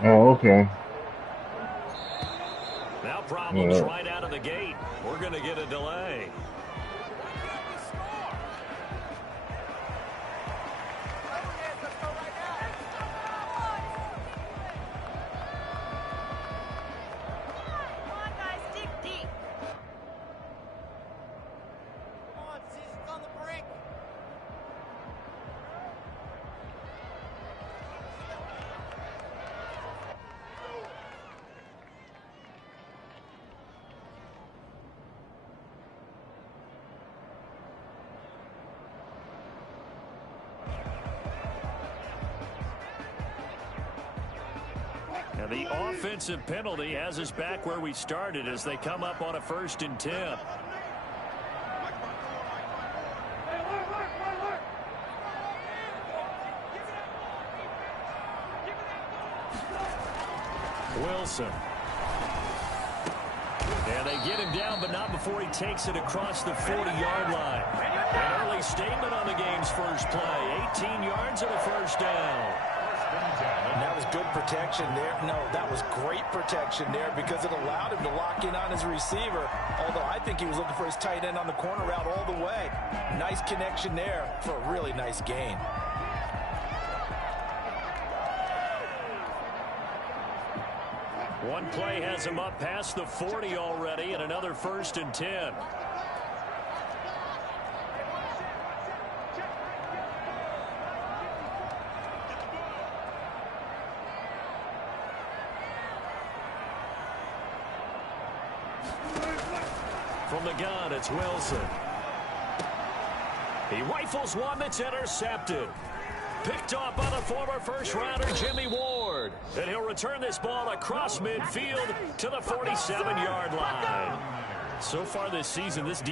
Oh, okay. Now problems right out of the gate. We're going to get a delay. And the offensive penalty has us back where we started as they come up on a 1st and 10. Wilson. And they get him down, but not before he takes it across the 40-yard line. An early statement on the game's first play. 18 yards and a 1st down. And that was good protection there. No, that was great protection there because it allowed him to lock in on his receiver. Although I think he was looking for his tight end on the corner route all the way. Nice connection there for a really nice gain. One play has him up past the 40 already, and another 1st and 10. From the gun, it's Wilson. He rifles one that's intercepted. Picked off by the former first-rounder Jimmy Ward. And he'll return this ball across midfield to the 47-yard line. So far this season, this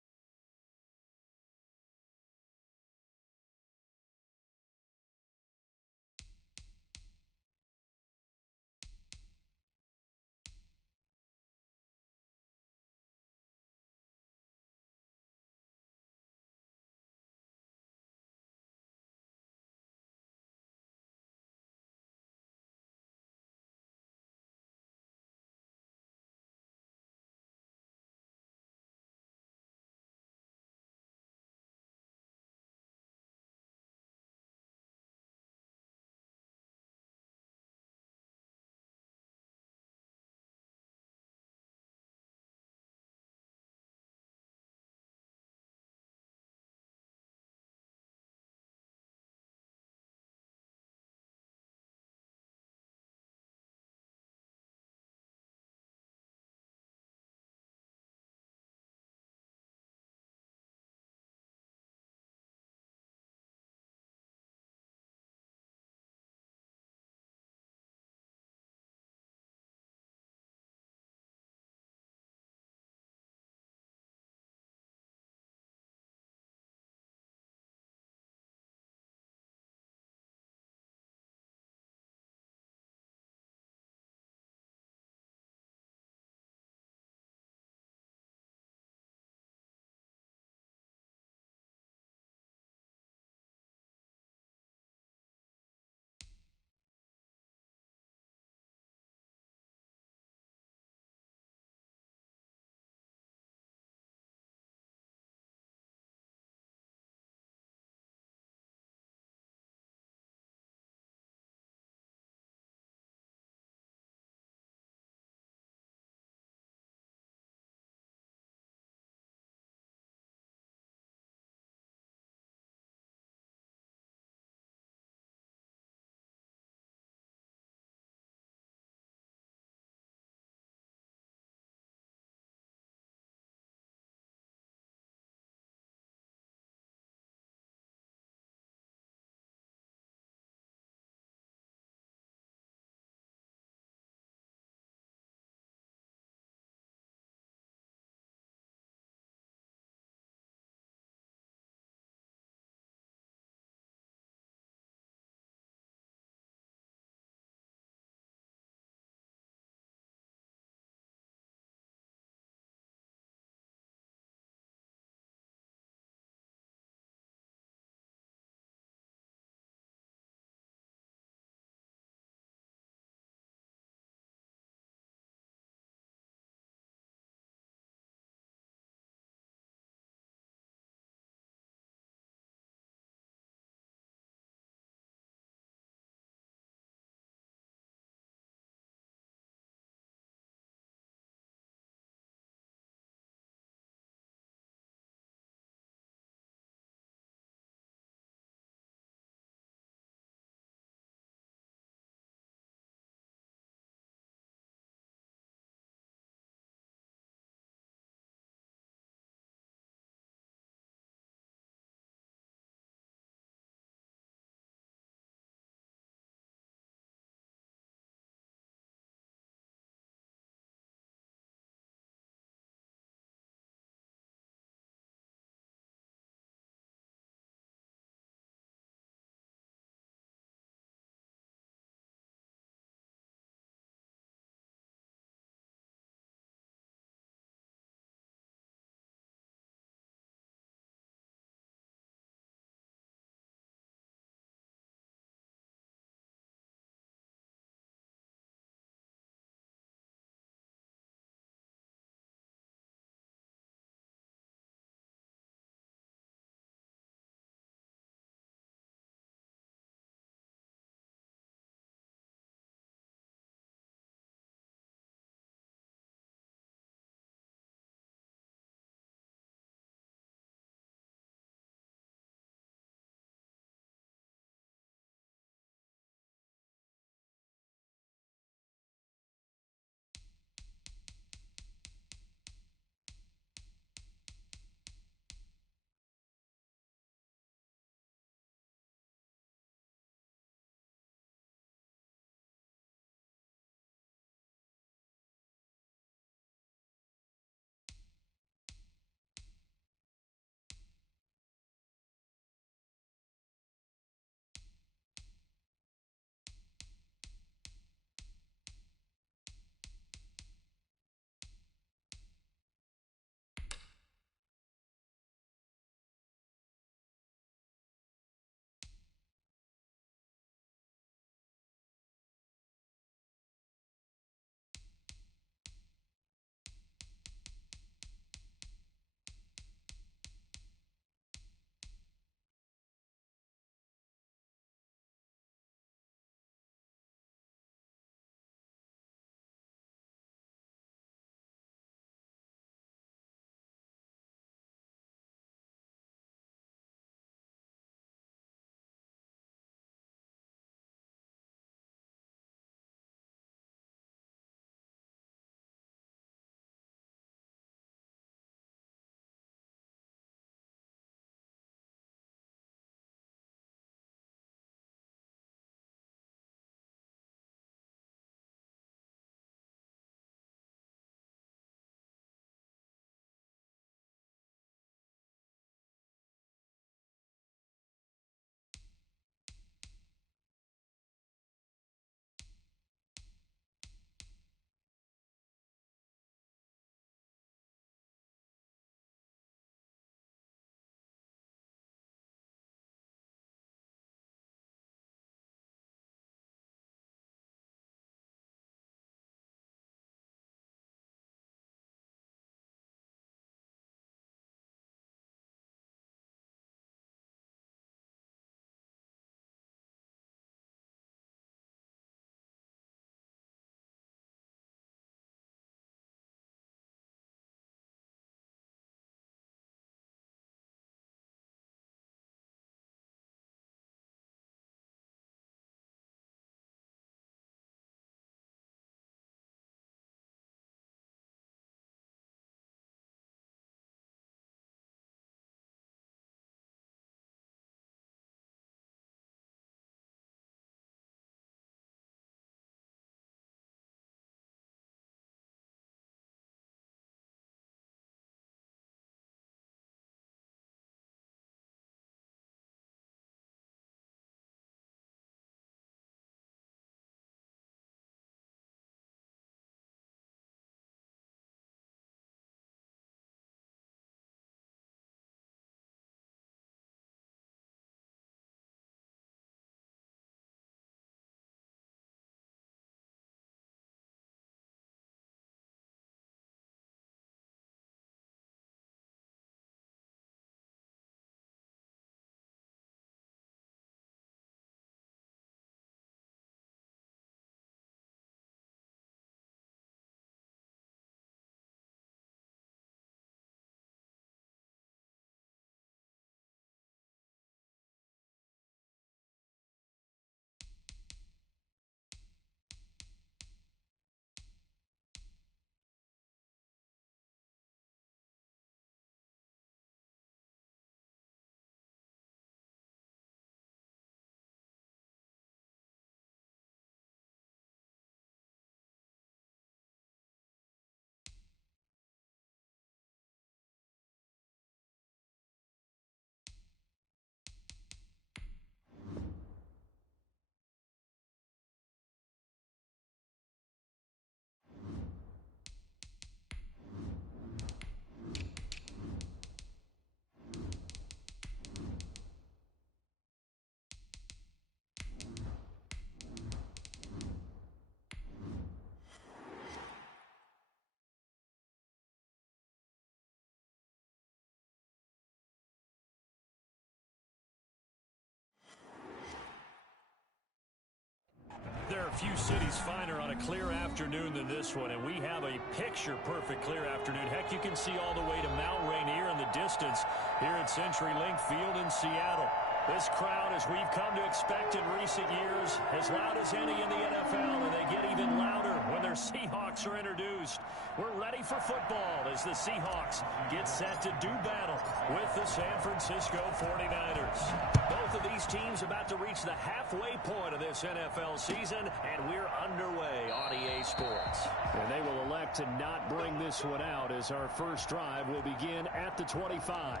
a few cities finer on a clear afternoon than this one, and we have a picture-perfect clear afternoon. Heck, you can see all the way to Mount Rainier in the distance here at CenturyLink Field in Seattle. This crowd, as we've come to expect in recent years, as loud as any in the NFL, and they get even louder when their Seahawks are introduced. We're ready for football as the Seahawks get set to do battle with the San Francisco 49ers. Both of these teams about to reach the halfway point of this NFL season, and we're underway on EA Sports. And they will elect to not bring this one out as our first drive will begin at the 25.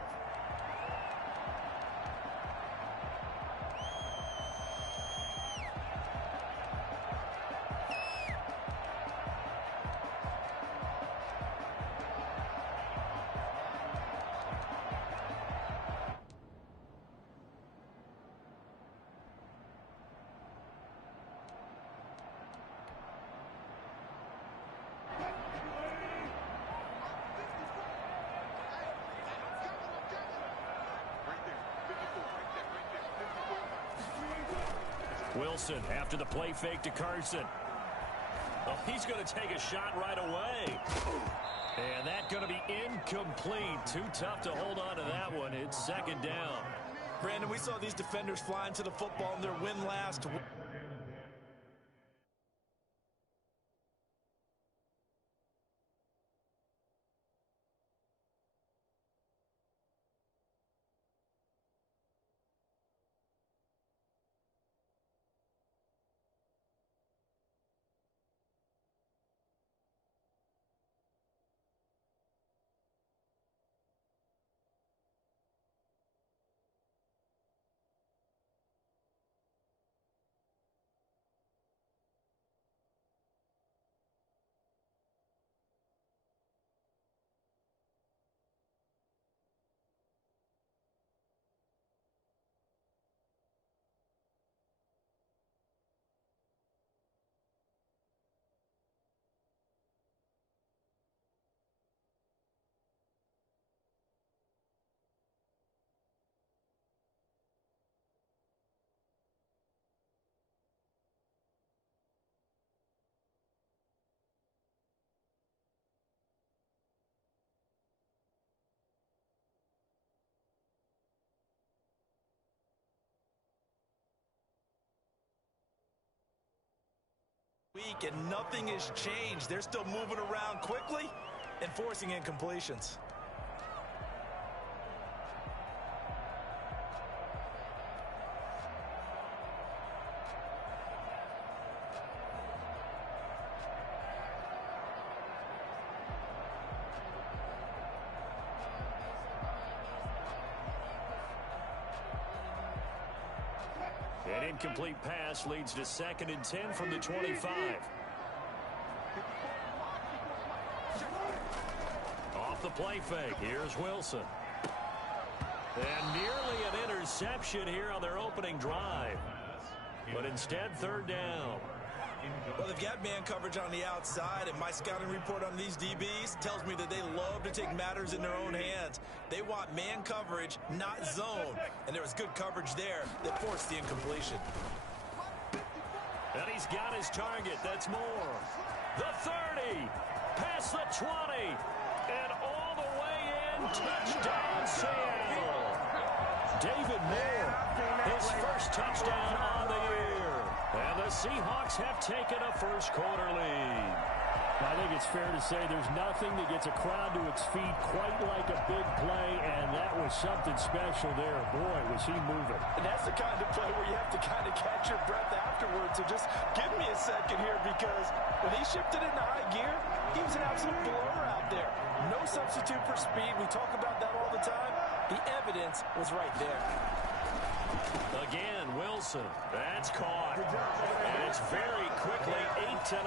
Wilson after the play fake to Carson. Oh, he's going to take a shot right away. And that's going to be incomplete. Too tough to hold on to that one. It's second down. Brandon, we saw these defenders flying to the football in their win last. Week and nothing has changed. They're still moving around quickly and forcing incompletions. An incomplete pass leads to 2nd and 10 from the 25. Off the play fake, here's Wilson. And nearly an interception here on their opening drive. But instead, 3rd down. Well, they've got man coverage on the outside, and my scouting report on these DBs tells me that they love to take matters in their own hands. They want man coverage, not zone. And there was good coverage there that forced the incompletion. And he's got his target. That's Moore. The 30, past the 20, and all the way in. Touchdown, Seattle. David Moore, his first touchdown on the year. And the Seahawks have taken a first-quarter lead. I think it's fair to say there's nothing that gets a crowd to its feet quite like a big play, and that was something special there. Boy, was he moving. And that's the kind of play where you have to kind of catch your breath afterwards. So just give me a second here, because when he shifted into high gear, he was an absolute blur out there. No substitute for speed. We talk about that all the time. The evidence was right there. Again, Wilson. That's caught. And it's very quickly 8-0.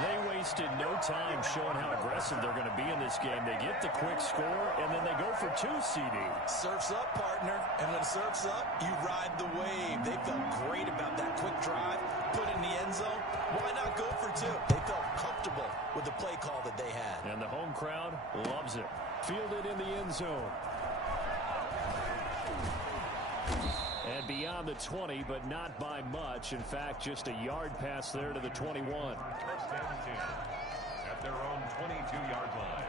They wasted no time showing how aggressive they're going to be in this game. They get the quick score, and then they go for 2 CD. Surf's up, partner. And when surf's up, you ride the wave. They felt great about that quick drive, put in the end zone. Why not go for 2? They felt comfortable with the play call that they had. And the home crowd loves it. Fielded in the end zone. And beyond the 20, but not by much. In fact, just a yard pass there to the 21. First and 10 at their own 22-yard line.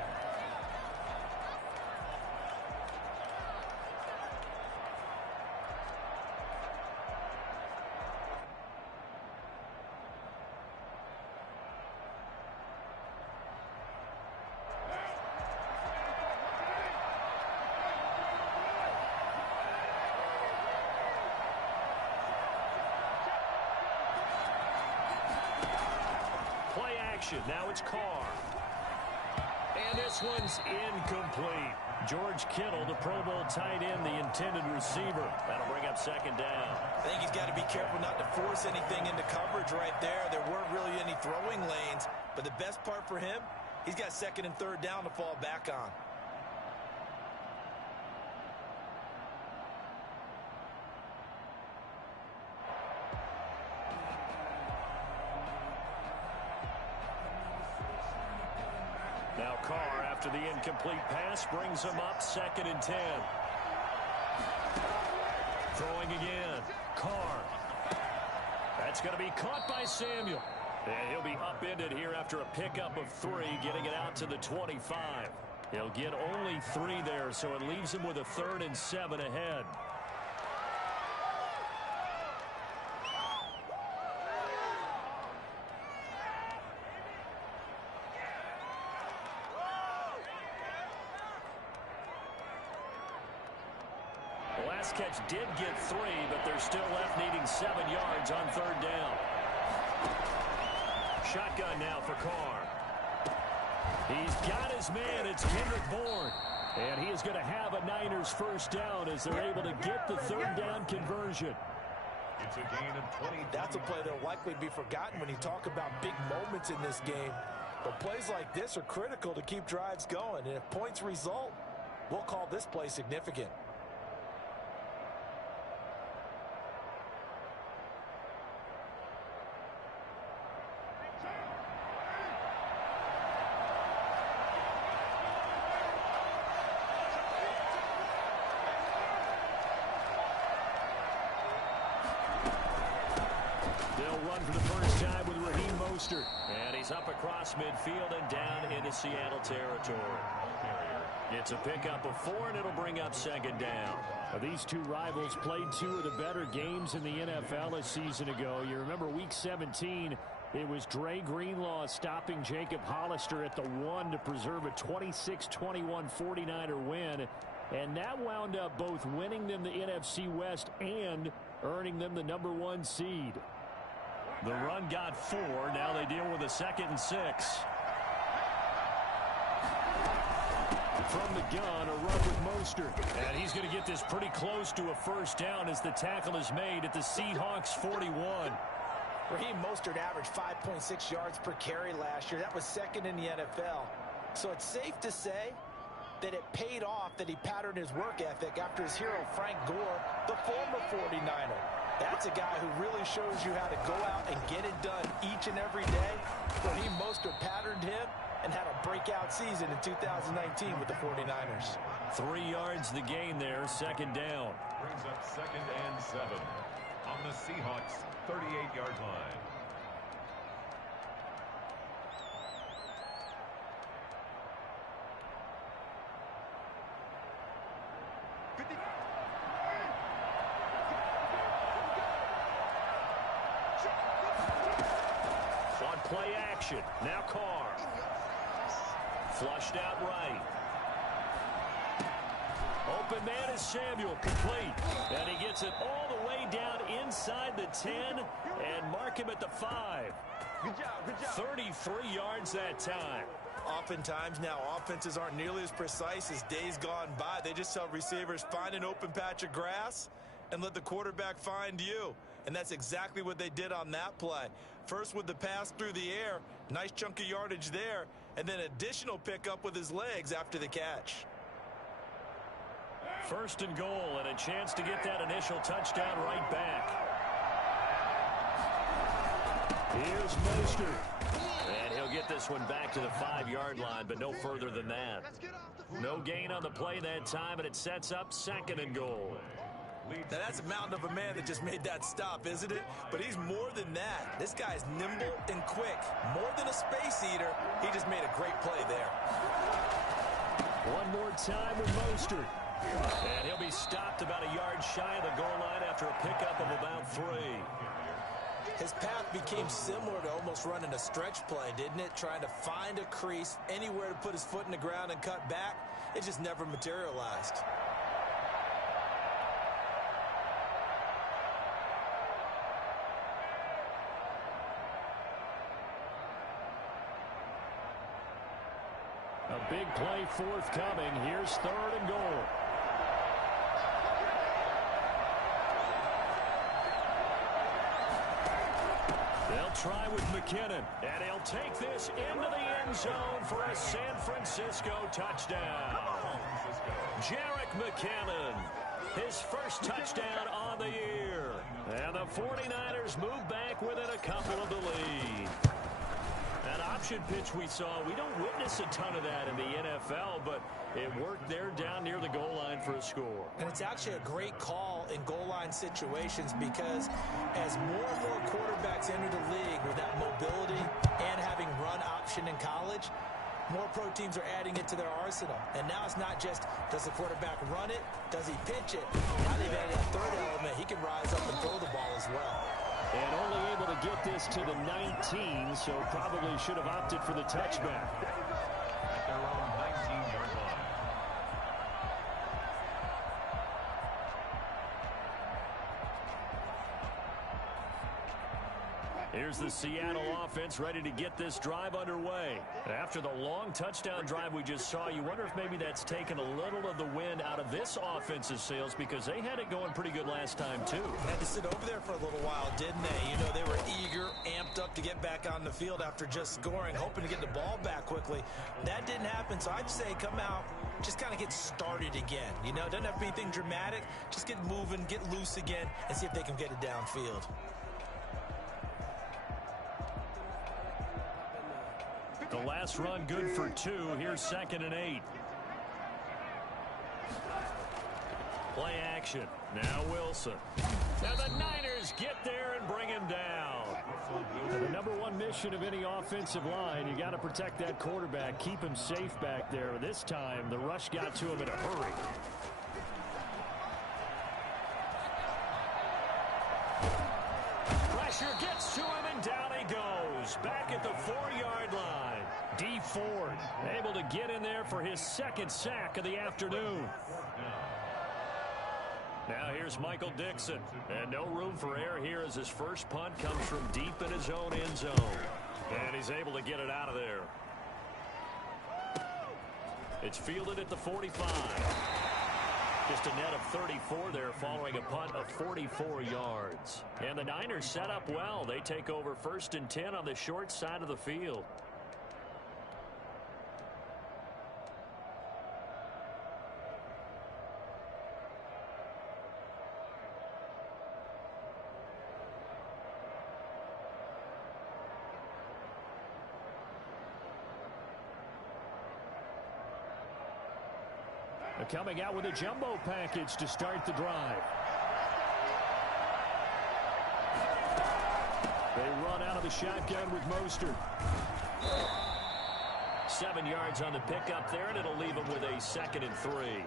Now it's Carr. And this one's incomplete. George Kittle, the Pro Bowl tight end, the intended receiver. That'll bring up second down. I think he's got to be careful not to force anything into coverage right there. There weren't really any throwing lanes. But the best part for him, he's got second and third down to fall back on. Now Carr, after the incomplete pass, brings him up second and 10. Throwing again. Carr. That's going to be caught by Samuel. And he'll be upended here after a pickup of 3, getting it out to the 25. He'll get only 3 there, so it leaves him with a 3rd and 7 ahead. Catch did get 3, but they're still left needing 7 yards on third down. Shotgun now for Carr. He's got his man. It's Kendrick Bourne. And he is going to have a Niners first down as they're able to get the third down conversion. It's a gain of 20. That's a play that will likely be forgotten when you talk about big moments in this game. But plays like this are critical to keep drives going. And if points result, we'll call this play significant. And he's up across midfield and down into Seattle territory. It's a pickup of 4, and it'll bring up second down. Well, these two rivals played 2 of the better games in the NFL a season ago. You remember Week 17, it was Dre Greenlaw stopping Jacob Hollister at the 1 to preserve a 26-21 49er win. And that wound up both winning them the NFC West and earning them the number 1 seed. The run got 4. Now they deal with a 2nd and 6. From the gun, a run with Mostert. And he's going to get this pretty close to a first down as the tackle is made at the Seahawks 41. Raheem Mostert averaged 5.6 yards per carry last year. That was 2nd in the NFL. So it's safe to say that it paid off that he patterned his work ethic after his hero Frank Gore, the former 49er. That's a guy who really shows you how to go out and get it done each and every day. Raheem Mostert patterned him and had a breakout season in 2019 with the 49ers. 3 yards the gain there, second down. Brings up 2nd and 7 on the Seahawks 38-yard line. Play action. Now Carr. Flushed out right. Open man is Samuel, complete. And he gets it all the way down inside the 10 and mark him at the 5. Good job, good job. 33 yards that time. Oftentimes now, offenses aren't nearly as precise as days gone by. They just tell receivers, find an open patch of grass and let the quarterback find you. And that's exactly what they did on that play. First with the pass through the air, nice chunk of yardage there, and then additional pickup with his legs after the catch. First and goal, and a chance to get that initial touchdown right back. Here's Mostert. And he'll get this one back to the 5-yard line, but no further than that. No gain on the play that time, and it sets up 2nd and goal. leads. Now, that's a mountain of a man that just made that stop, isn't it? But he's more than that. This guy's nimble and quick. More than a space eater, he just made a great play there. One more time with Mostert. And he'll be stopped about a yard shy of the goal line after a pickup of about 3. His path became similar to almost running a stretch play, didn't it? Trying to find a crease, anywhere to put his foot in the ground and cut back. It just never materialized. A big play forthcoming. Here's 3rd and goal. They'll try with McKinnon, and he'll take this into the end zone for a San Francisco touchdown. Jerick McKinnon, his first touchdown on the year. And the 49ers move back within a couple of the lead. That option pitch we saw, we don't witness a ton of that in the NFL, but it worked there down near the goal line for a score. And it's actually a great call in goal line situations because as more and more quarterbacks enter the league with that mobility and having run option in college, more pro teams are adding it to their arsenal. And now it's not just, does the quarterback run it? Does he pitch it? Now they've added a third element. He can rise up and throw the ball as well. And only able to get this to the 19, so probably should have opted for the touchback. At their own 19-yard line. Here's the Seattle offense ready to get this drive underway. After the long touchdown drive we just saw, you wonder if maybe that's taken a little of the wind out of this offense's sails because they had it going pretty good last time, too. Had to sit over there for a little while, didn't they? You know, they were eager, amped up to get back on the field after just scoring, hoping to get the ball back quickly. That didn't happen, so I'd say come out, just kind of get started again. You know, doesn't have to be anything dramatic. Just get moving, get loose again, and see if they can get it downfield. The last run good for 2. Here's 2nd and 8. Play action. Now Wilson. Now the Niners get there and bring him down. The number one mission of any offensive line, you got to protect that quarterback, keep him safe back there. This time, the rush got to him in a hurry. Pressure gets to him, and down he goes. Back at the 4-yard line. D. Ford able to get in there for his 2nd sack of the afternoon. Now here's Michael Dixon. And no room for error here as his first punt comes from deep in his own end zone. And he's able to get it out of there. It's fielded at the 45. Just a net of 34 there following a punt of 44 yards. And the Niners set up well. They take over 1st and 10 on the short side of the field. Coming out with a jumbo package to start the drive. They run out of the shotgun with Mostert. 7 yards on the pickup there, and it'll leave him with a 2nd and 3.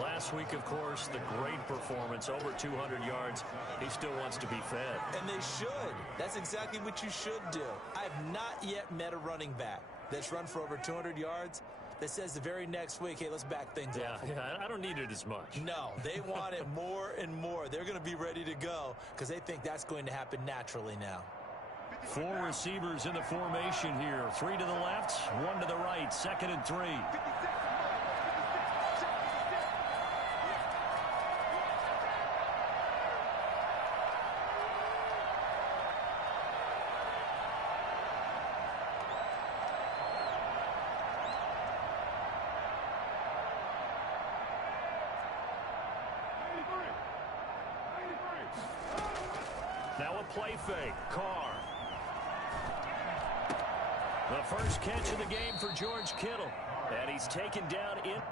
Last week, of course, the great performance, over 200 yards. He still wants to be fed. And they should. That's exactly what you should do. I have not yet met a running back that's run for over 200 yards that says the very next week, hey, let's back things up. Yeah, I don't need it as much. No, they want it more and more. They're going to be ready to go because they think that's going to happen naturally now. 4 receivers in the formation here. 3 to the left, 1 to the right. 2nd and 3. Now a play fake. Carr. The first catch of the game for George Kittle. And he's taken down in...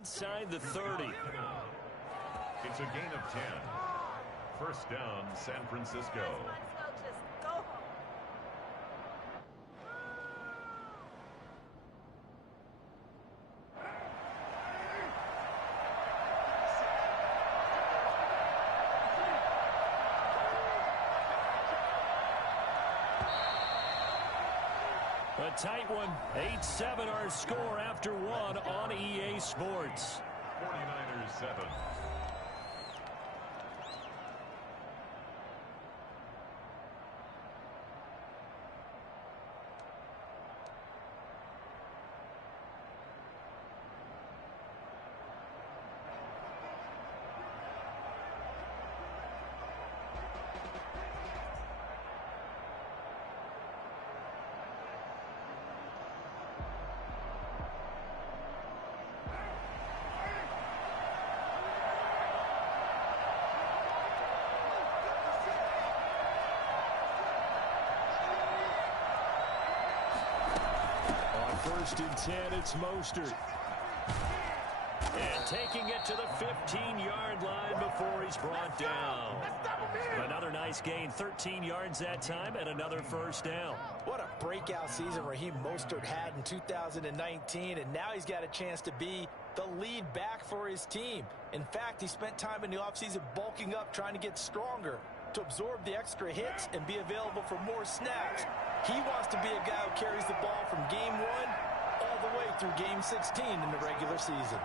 Inside the 30. It's a gain of 10. First down, San Francisco. Just go home. A tight one. 8-7 our score after one on EA Sports. 49ers 7. First and 10, it's Mostert. And taking it to the 15-yard line before he's brought down. Another nice gain, 13 yards that time, and another first down. What a breakout season Raheem Mostert had in 2019, and now he's got a chance to be the lead back for his team. In fact, he spent time in the offseason bulking up, trying to get stronger to absorb the extra hits and be available for more snaps. He wants to be a guy who carries the ball from game 1 all the way through game 16 in the regular season.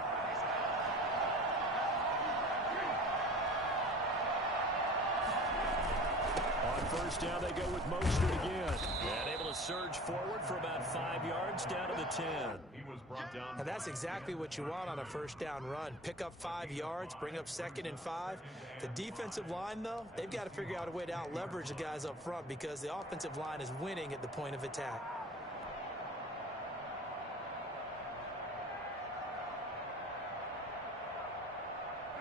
On first down, they go with Mostert again. And able to surge forward for about 5 yards down to the 10. He was brought down. And that's exactly what you want on a first down run. Pick up 5 yards, bring up 2nd and 5. The defensive line, though, they've got to figure out a way to out-leverage the guys up front because the offensive line is winning at the point of attack.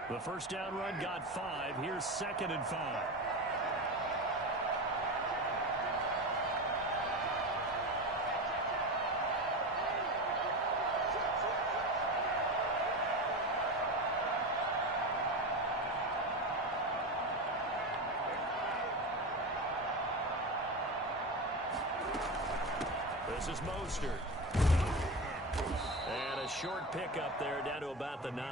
The first down run got 5. Here's 2nd and 5. This is Mostert. And a short pickup there down to about the 9.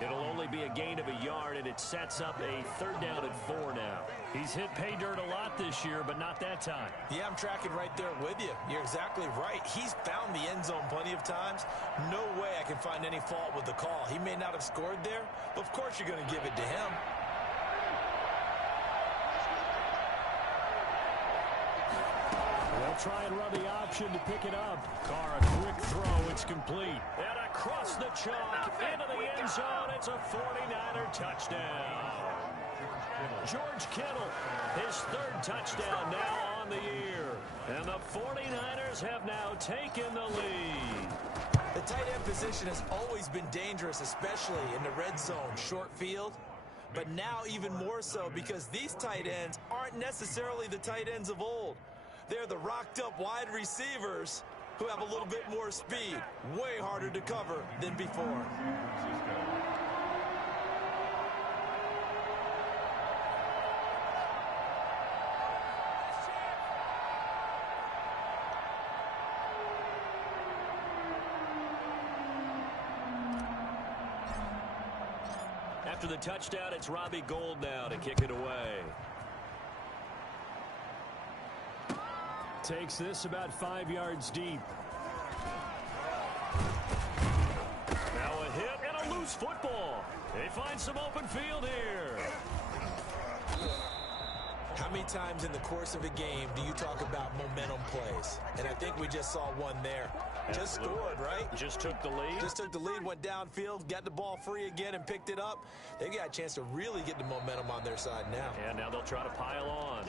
It'll only be a gain of a yard, and it sets up a third down at 4 now. He's hit pay dirt a lot this year, but not that time. Yeah, I'm tracking right there with you. You're exactly right. He's found the end zone plenty of times. No way I can find any fault with the call. He may not have scored there, but of course you're going to give it to him. They'll try and run the option to pick it up. Carr, a quick throw. It's complete. And across the chalk into the end zone. It's a 49er touchdown. George Kittle, his 3rd touchdown now on the year. And the 49ers have now taken the lead. The tight end position has always been dangerous, especially in the red zone, short field. But now even more so because these tight ends aren't necessarily the tight ends of old. They're the rocked-up wide receivers who have a little bit more speed. Way harder to cover than before. After the touchdown, it's Robbie Gould now to kick it away. Takes this about 5 yards deep. Now a hit and a loose football. They find some open field here. How many times in the course of a game do you talk about momentum plays? And I think we just saw one there. Just scored, right? Just took the lead. Just took the lead, went downfield, got the ball free again and picked it up. They got a chance to really get the momentum on their side now. And now they'll try to pile on.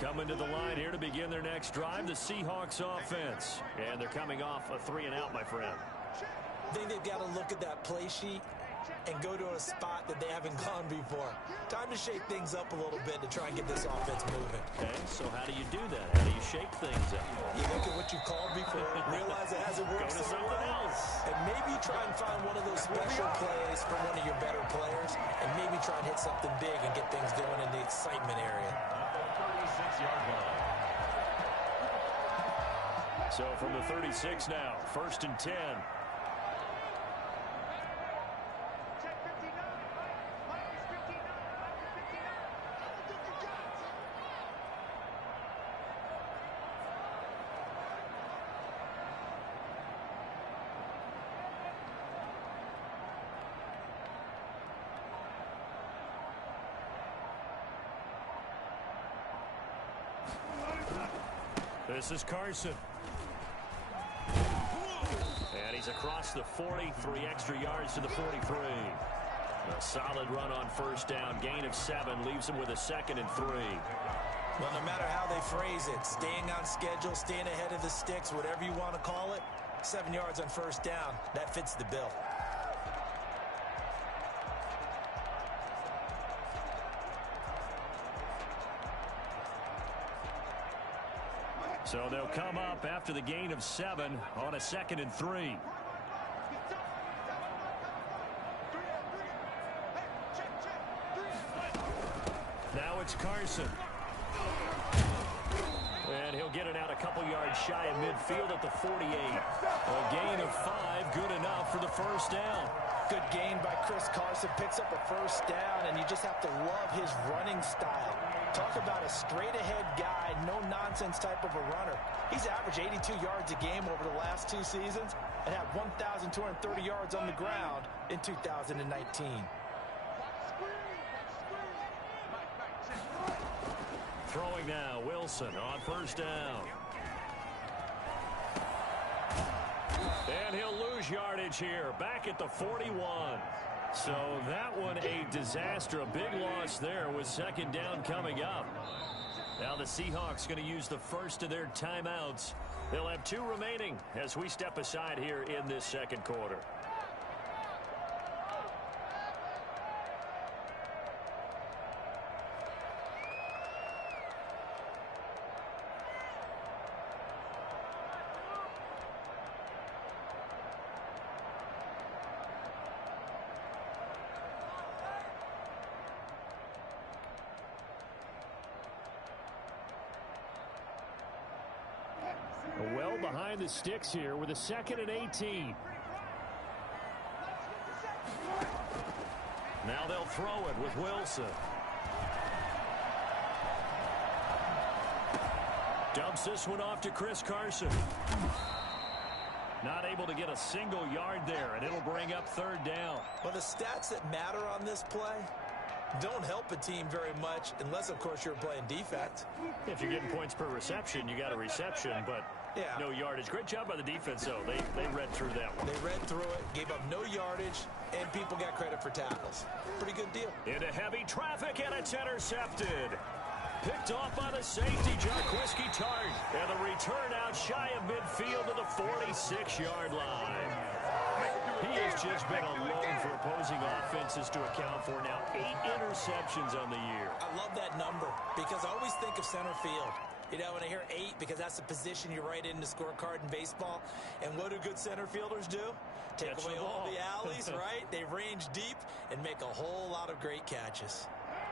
Coming to the line here to begin their next drive, the Seahawks offense. And they're coming off a 3-and-out, my friend. I think they've got to look at that play sheet and go to a spot that they haven't gone before. Time to shake things up a little bit to try and get this offense moving. Okay, so how do you do that? How do you shake things up? You look at what you called before, realize it hasn't worked Go to something else. and maybe you try and find one of those special plays from one of your better players, and maybe try and hit something big and get things going in the excitement area. 36-yard line. So from the 36 now, 1st and 10. This is Carson. And he's across the 40, 3 extra yards to the 43. A solid run on 1st down. Gain of 7 leaves him with a 2nd and 3. Well, no matter how they phrase it, staying on schedule, staying ahead of the sticks, whatever you want to call it, 7 yards on 1st down, that fits the bill. So they'll come up after the gain of 7 on a 2nd and 3. Now it's Carson. And he'll get it out a couple yards shy of midfield at the 48. A gain of 5, good enough for the 1st down. Good gain by Chris Carson, picks up a 1st down, and you just have to love his running style. Talk about a straight-ahead guy, no-nonsense type of a runner. He's averaged 82 yards a game over the last 2 seasons and had 1,230 yards on the ground in 2019. Throwing now, Wilson on 1st down. And he'll lose yardage here, back at the 41. So that one a disaster, a big loss there with 2nd down coming up. Now the Seahawks going to use the first of their timeouts. They'll have 2 remaining as we step aside here in this 2nd quarter. Well behind the sticks here with a 2nd and 18. Now they'll throw it with Wilson. Dumps this one off to Chris Carson. Not able to get a single yard there, and it'll bring up 3rd down. Well, the stats that matter on this play don't help a team very much unless, of course, you're playing defense. If you're getting points per reception, you got a reception, but no yardage. Great job by the defense, though. They read through that one. They read through it, gave up no yardage, and people got credit for tackles. Pretty good deal. Into heavy traffic, and it's intercepted. Picked off by the safety, Jarquiski Tart. And the return out shy of midfield to the 46-yard line. He has just been alone for opposing offenses to account for now 8 interceptions on the year. I love that number because I always think of center field. You know, when I hear 8, because that's the position you write in the scorecard in baseball. And what do good center fielders do? Take Catch away the all ball. the alleys, right? They range deep and make a whole lot of great catches.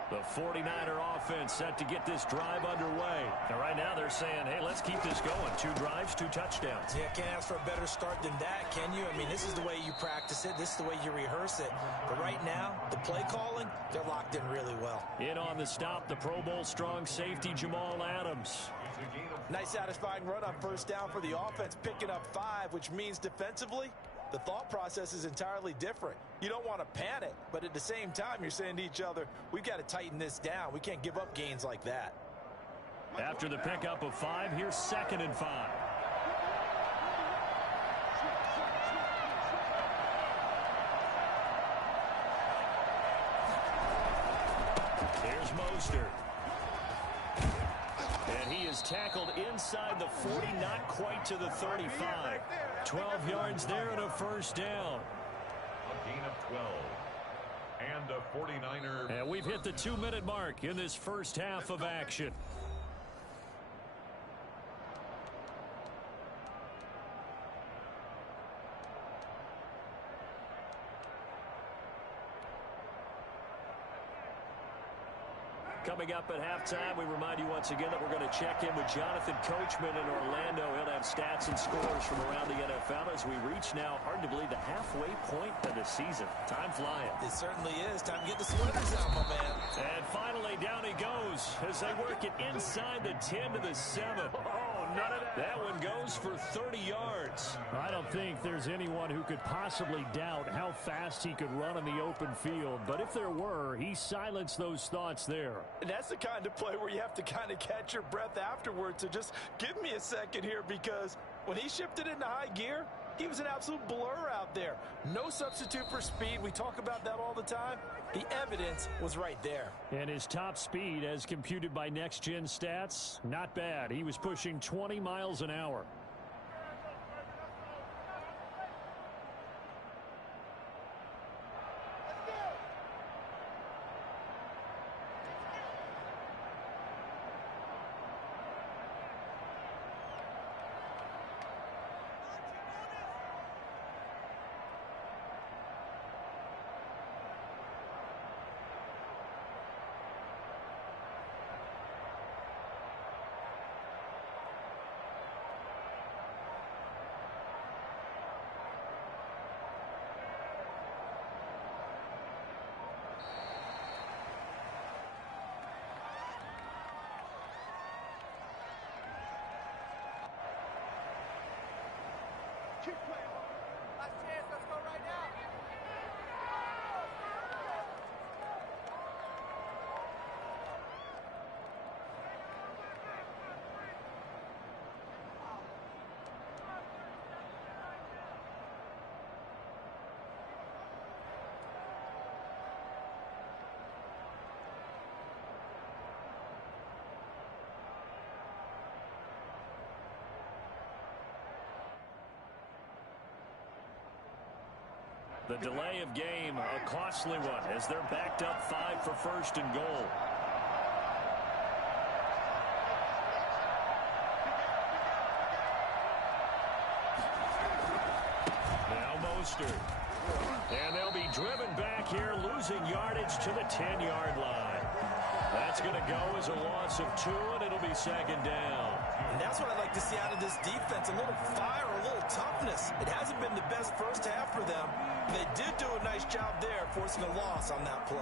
The 49er offense set to get this drive underway. And right now they're saying, hey, let's keep this going. 2 drives, 2 touchdowns. Yeah, can't ask for a better start than that, can you? I mean, this is the way you practice it. This is the way you rehearse it. But right now, the play calling, they're locked in really well. In on the stop, the Pro Bowl strong safety, Jamal Adams. Nice satisfying run on 1st down for the offense, picking up 5, which means defensively, the thought process is entirely different. You don't want to panic, but at the same time, you're saying to each other, we've got to tighten this down. We can't give up gains like that. After the pickup of 5, here's 2nd and 5. Here's Mostert. And he is tackled inside the 40, not quite to the 35. 12 yards there and a first down. A gain of 12. And a 49er. And we've hit the 2-minute mark in this first half of action. Coming up at halftime, we remind you once again that we're going to check in with Jonathan Coachman in Orlando. He'll have stats and scores from around the NFL as we reach now, hard to believe, the halfway point of the season. Time flying. It certainly is. Time to get the sweaters out, my man. And finally, down he goes as they work it inside the 10 to the 7. Oh, none of that. That one goes for 30 yards. I don't think there's anyone who could possibly doubt how fast he could run in the open field. But if there were, he silenced those thoughts there. And that's the kind of play where you have to kind of catch your breath afterwards. So just give me a second here, because when he shifted into high gear, he was an absolute blur out there. No substitute for speed. We talk about that all the time. The evidence was right there. And his top speed, as computed by Next Gen Stats, not bad. He was pushing 20 miles an hour. Last chance, let's go right now. The delay of game, a costly one, as they're backed up 5 for first and goal. Now Mostert. And they'll be driven back here, losing yardage to the 10-yard line. That's going to go as a loss of 2, and it'll be second down. And that's what I like to see out of this defense, a little fire, a little toughness. It hasn't been the best first half for them. They did do a nice job there, forcing a loss on that play.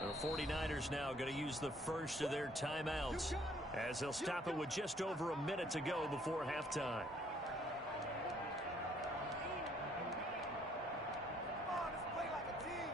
The 49ers now going to use the first of their timeouts, as they'll stop it with just over a minute to go before halftime. Come on, let's play like a team.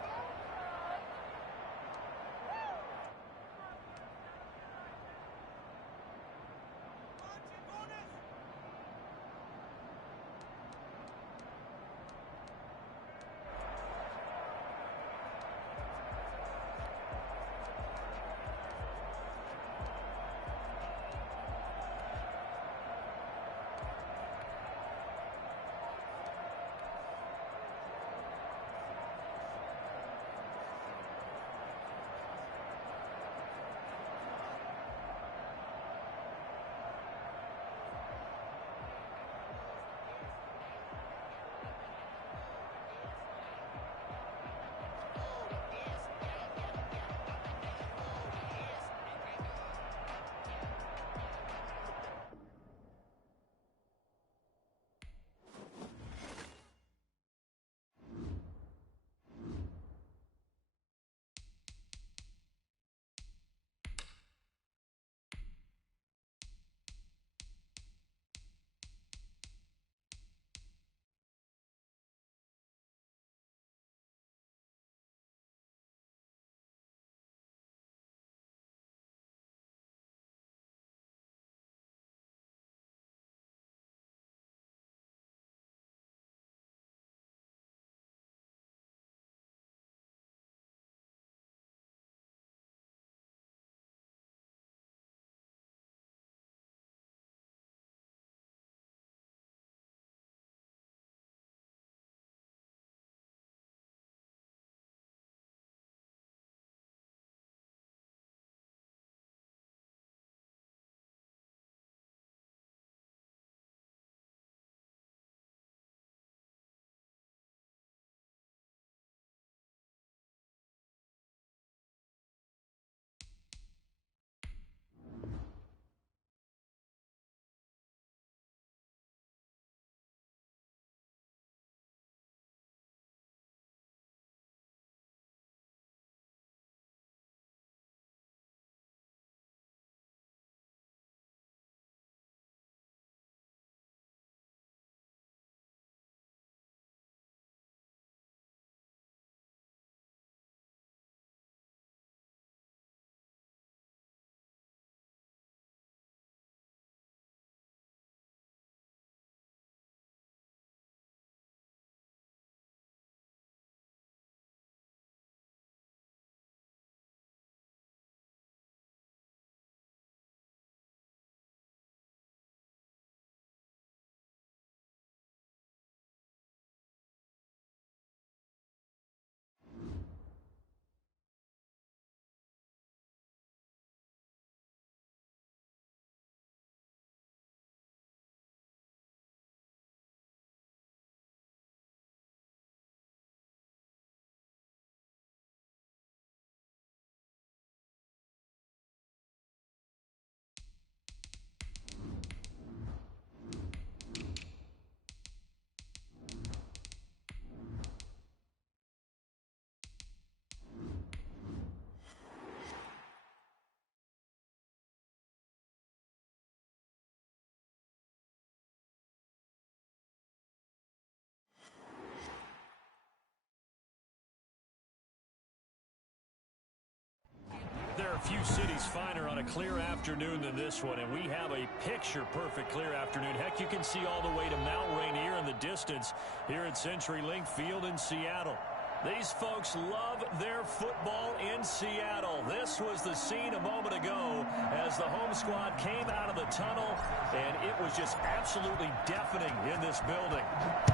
few cities finer on a clear afternoon than this one, and we have a picture-perfect clear afternoon. Heck, you can see all the way to Mount Rainier in the distance here at CenturyLink Field in Seattle. These folks love their football in Seattle. This was the scene a moment ago as the home squad came out of the tunnel, and it was just absolutely deafening in this building.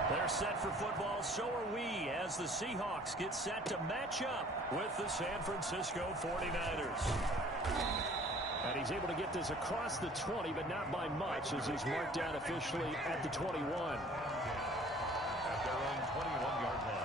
They're set for football, so are we, as the Seahawks get set to match up with the San Francisco 49ers. And he's able to get this across the 20, but not by much, as he's marked down officially at the 21. At their own 21-yard line.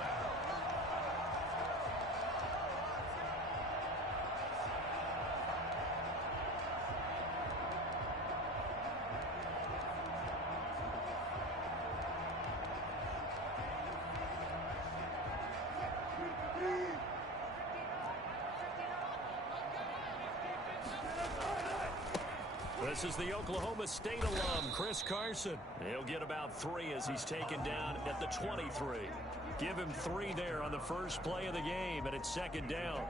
This is the Oklahoma State alum, Chris Carson. He'll get about 3 as he's taken down at the 23. Give him 3 there on the first play of the game, and it's second down.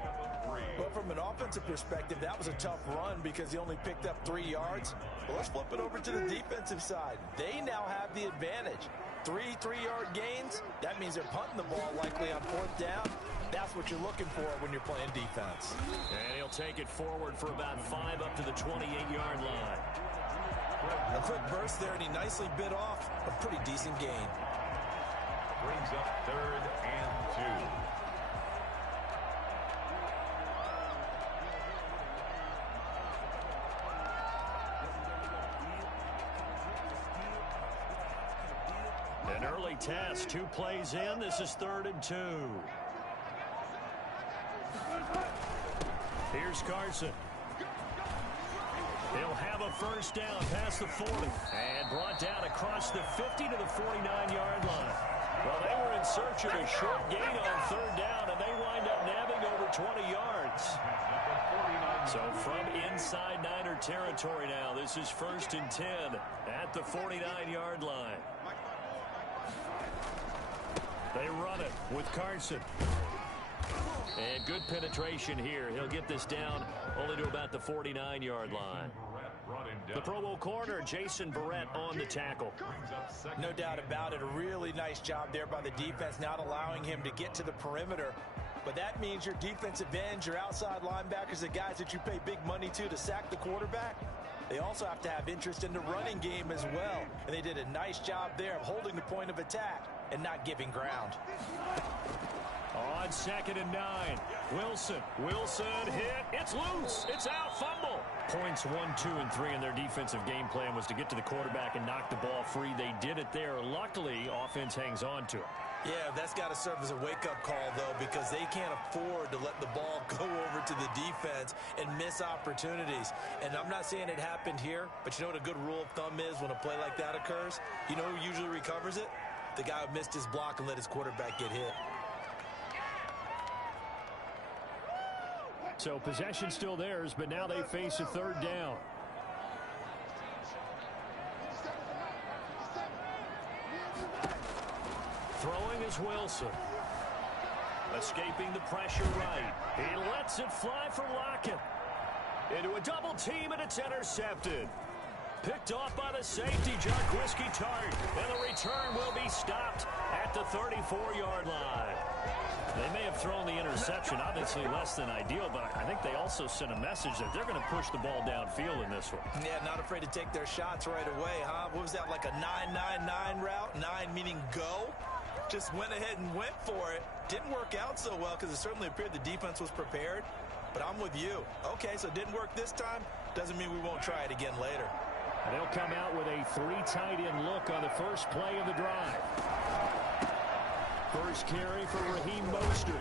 But from an offensive perspective, that was a tough run because he only picked up 3 yards. Well, let's flip it over to the defensive side. They now have the advantage. 3 3-yard gains, that means they're punting the ball likely on 4th down. That's what you're looking for when you're playing defense. And he'll take it forward for about 5 up to the 28-yard line. A quick burst there, and he nicely bit off a pretty decent gain. Brings up 3rd and 2. An early test, 2 plays in. This is 3rd and 2. Here's Carson. He'll have a first down past the 40 and brought down across the 50 to the 49-yard line. Well, they were in search of a short gain on 3rd down, and they wind up nabbing over 20 yards. So from inside Niner territory now, this is 1st and 10 at the 49-yard line. They run it with Carson. And good penetration here. He'll get this down only to about the 49-yard line. The Pro Bowl corner, Jason Verrett, on the tackle. No doubt about it. A really nice job there by the defense, not allowing him to get to the perimeter. But that means your defensive ends, your outside linebackers, the guys that you pay big money to sack the quarterback, they also have to have interest in the running game as well. And they did a nice job there of holding the point of attack and not giving ground. On 2nd and 9, Wilson hit. It's loose. It's out. Fumble. Points 1, 2, and 3 in their defensive game plan was to get to the quarterback and knock the ball free. They did it there. Luckily, offense hangs on to it. Yeah, that's got to serve as a wake-up call, though, because they can't afford to let the ball go over to the defense and miss opportunities. And I'm not saying it happened here, but you know what a good rule of thumb is when a play like that occurs? You know who usually recovers it? The guy who missed his block and let his quarterback get hit. So possession still theirs, but now they face a 3rd down. Throwing is Wilson. Escaping the pressure right. He lets it fly for Lockett. Into a double team, and it's intercepted. Picked off by the safety, Jarquiski Tart. And the return will be stopped at the 34-yard line. They may have thrown the interception, obviously less than ideal, but I think they also sent a message that they're going to push the ball downfield in this one. Yeah, not afraid to take their shots right away, huh? What was that, like a 9-9-9 route? 9 meaning go? Just went ahead and went for it. Didn't work out so well because it certainly appeared the defense was prepared. But I'm with you. Okay, so it didn't work this time. Doesn't mean we won't try it again later. And they'll come out with a 3 tight end look on the first play of the drive. First carry for Raheem Mostert.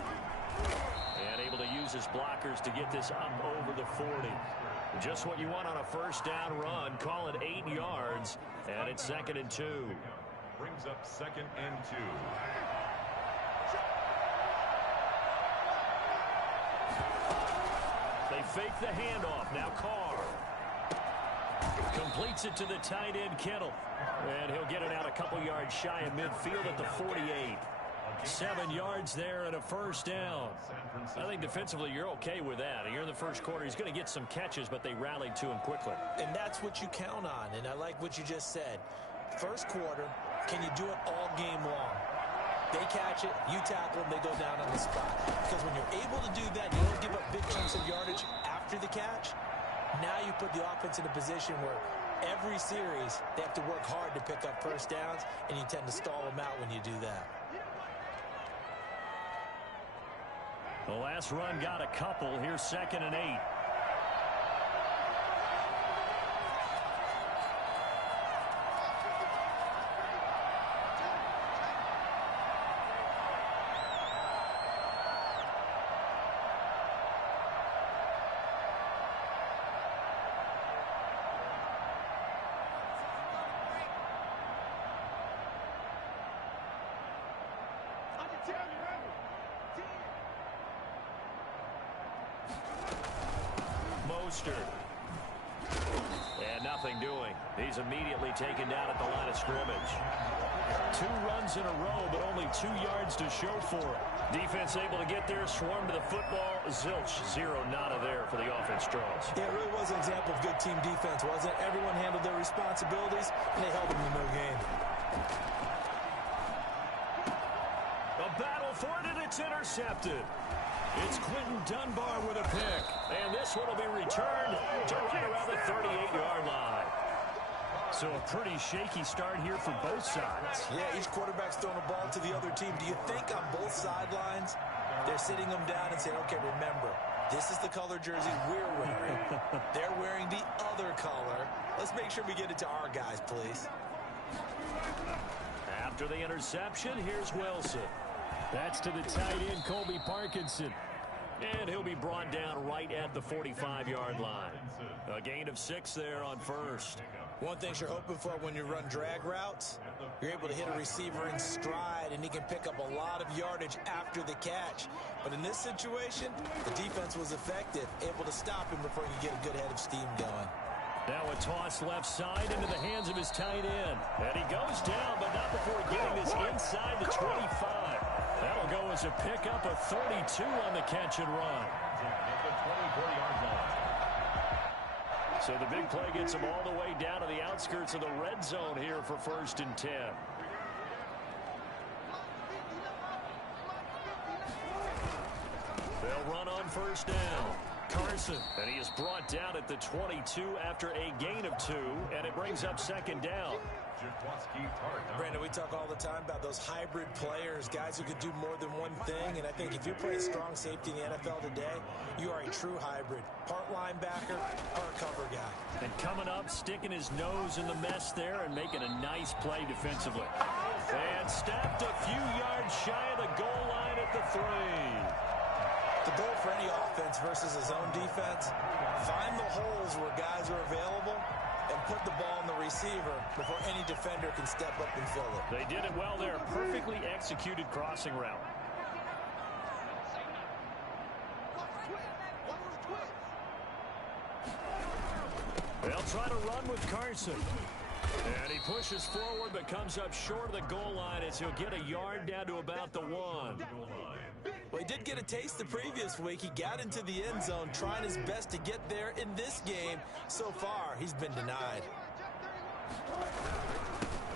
And able to use his blockers to get this up over the 40. Just what you want on a first down run. Call it 8 yards. And it's 2nd and 2. Brings up 2nd and 2. They fake the handoff. Now Carr completes it to the tight end Kittle. And he'll get it out a couple yards shy of midfield at the 48. 7 yards there and a first down. I think defensively you're okay with that. Here in the first quarter, he's going to get some catches, but they rallied to him quickly. And that's what you count on, and I like what you just said. First quarter, can you do it all game long? They catch it, you tackle them, they go down on the spot. Because when you're able to do that, you don't give up big chunks of yardage after the catch. Now you put the offense in a position where every series they have to work hard to pick up first downs, and you tend to stall them out when you do that. The last run got a couple. Here's 2nd and 8. And nothing doing. He's immediately taken down at the line of scrimmage. 2 runs in a row, but only 2 yards to show for it. Defense able to get there, swarm to the football. Zilch, 0 nada there for the offense draws. Yeah, it really was an example of good team defense, wasn't it? Everyone handled their responsibilities, and they held them to no gain. A battle for it, and it's intercepted. It's Quentin Dunbar with a pick. And this one will be returned to right around the 38-yard line. So a pretty shaky start here for both sides. Yeah, each quarterback's throwing a ball to the other team. Do you think on both sidelines they're sitting them down and saying, okay, remember, this is the color jersey we're wearing. They're wearing the other color. Let's make sure we get it to our guys, please. After the interception, here's Wilson. That's to the tight end, Colby Parkinson. And he'll be brought down right at the 45-yard line. A gain of 6 there on first. One thing you're hoping for when you run drag routes, you're able to hit a receiver in stride, and he can pick up a lot of yardage after the catch. But in this situation, the defense was effective, able to stop him before he could get a good head of steam going. Now a toss left side into the hands of his tight end. And he goes down, but not before getting this inside the 25. That'll go as a pickup of 32 on the catch and run. So the big play gets him all the way down to the outskirts of the red zone here for 1st and 10. They'll run on first down. Carson, and he is brought down at the 22 after a gain of 2, and it brings up 2nd down. Brandon, we talk all the time about those hybrid players, guys who could do more than one thing, and I think if you're playing strong safety in the NFL today, you are a true hybrid. Part linebacker, part cover guy. And coming up, sticking his nose in the mess there and making a nice play defensively. And stopped a few yards shy of the goal line at the 3. The goal for any offense versus his own defense, find the holes where guys are available and put the ball in the receiver before any defender can step up and fill it. They did it well there. Perfectly executed crossing route. They'll try to run with Carson. And he pushes forward but comes up short of the goal line as he'll get a yard down to about the 1. Well, he did get a taste the previous week. He got into the end zone trying his best to get there in this game. So far, he's been denied.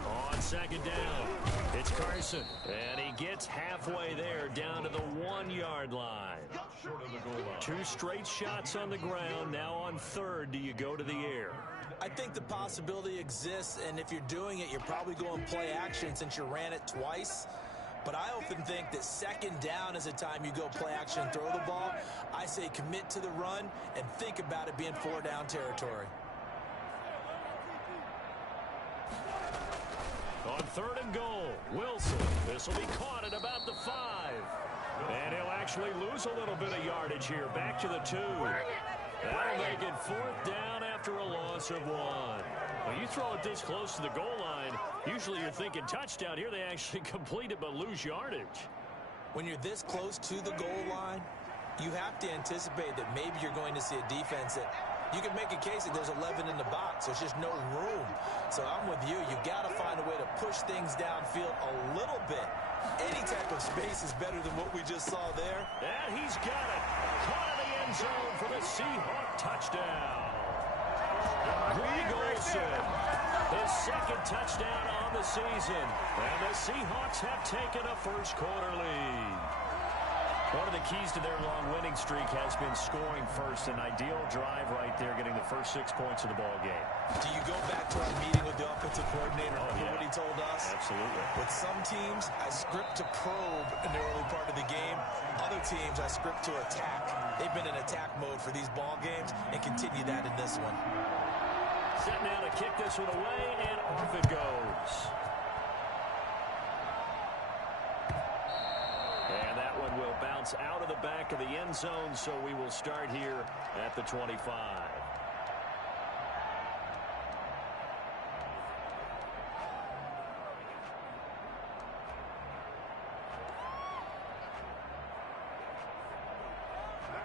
On 2nd down, it's Carson. And he gets halfway there down to the 1-yard line. 2 straight shots on the ground. Now on 3rd, do you go to the air? I think the possibility exists, and if you're doing it, you're probably going play action since you ran it twice. But I often think that 2nd down is a time you go play action and throw the ball. I say commit to the run and think about it being 4-down territory. On 3rd and goal, Wilson. This will be caught at about the 5. And he'll actually lose a little bit of yardage here. Back to the 2. That'll make it 4th down after a loss of 1. When you throw it this close to the goal line, usually you're thinking touchdown. Here they actually complete it but lose yardage. When you're this close to the goal line, you have to anticipate that maybe you're going to see a defense that you can make a case that there's 11 in the box. There's just no room. So I'm with you. You've got to find a way to push things downfield a little bit. Any type of of space is better than what we just saw there. And he's got it. Caught in the end zone for the Seahawk touchdown. Greg Olsen, his second touchdown on the season. And the Seahawks have taken a first quarter lead. One of the keys to their long winning streak has been scoring first. An ideal drive right there, getting the first 6 points of the ball game. Do you go back to our meeting with the offensive coordinator? What he told us? Absolutely. With some teams, I script to probe in the early part of the game. Other teams, I script to attack. They've been in attack mode for these ball games and continue that in this one. Set now to kick this one away, and off it goes. And that one will bounce out of the back of the end zone, so we will start here at the 25.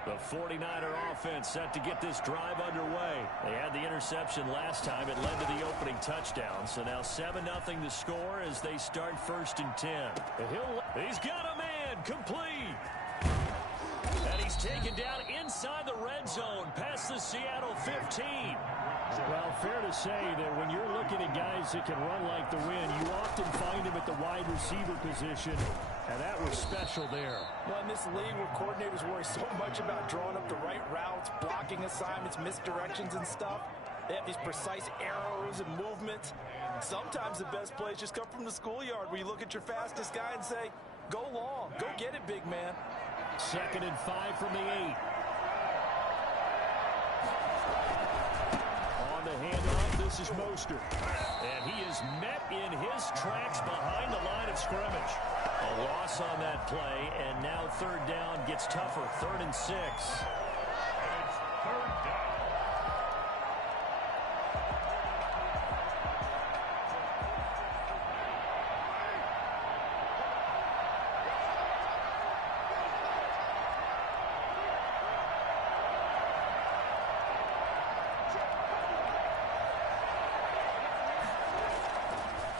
The 49er offense set to get this drive underway. They had the interception last time. It led to the opening touchdown. So now 7-0 to score as they start 1st and 10. He's got a man complete. And he's taken down inside the red zone past the Seattle 15. Well, fair to say that when you're looking at guys that can run like the wind, you often find them at the wide receiver position, and that was special there. Well, in this league where coordinators worry so much about drawing up the right routes, blocking assignments, misdirections and stuff, they have these precise arrows and movements. Sometimes the best plays just come from the schoolyard where you look at your fastest guy and say, go long, go get it, big man. 2nd and 5 from the 8. On the handoff, this is Mostert. And he is met in his tracks behind the line of scrimmage. A loss on that play, and now 3rd down gets tougher. 3rd and 6. It's 3rd down.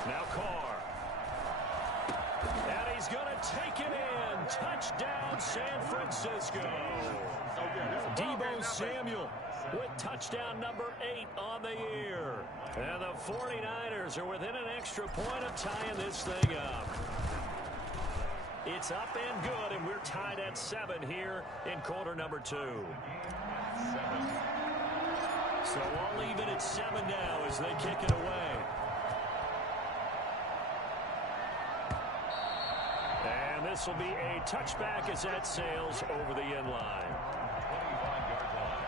Now Carr. And he's going to take it in. Touchdown, San Francisco. Deebo Samuel with touchdown number 8 on the year. And the 49ers are within an extra point of tying this thing up. It's up and good, and we're tied at 7 here in quarter number 2. 7. So all even at 7 now as they kick it away. And this will be a touchback as that sails over the end line. 25-yard line.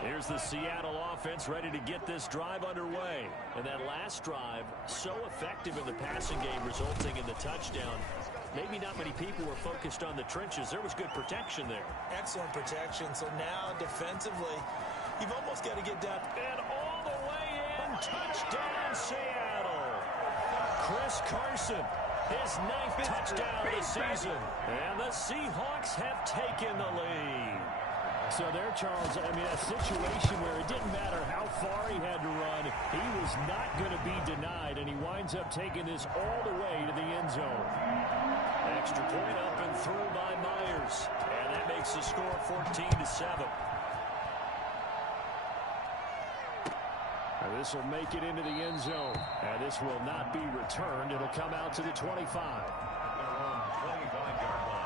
Here's the Seattle offense ready to get this drive underway. And that last drive, so effective in the passing game, resulting in the touchdown. Maybe not many people were focused on the trenches. There was good protection there. Excellent protection. So now defensively, you've almost got to get down. And all the way in, touchdown Seattle. Chris Carson, his 9th touchdown of the season. And the Seahawks have taken the lead. So there, Charles, I mean, a situation where it didn't matter how far he had to run, he was not going to be denied, and he winds up taking this all the way to the end zone. Extra point up and through by Myers. And that makes the score 14-7. And this will make it into the end zone. And this will not be returned. It'll come out to the 25. At their own 25-yard line.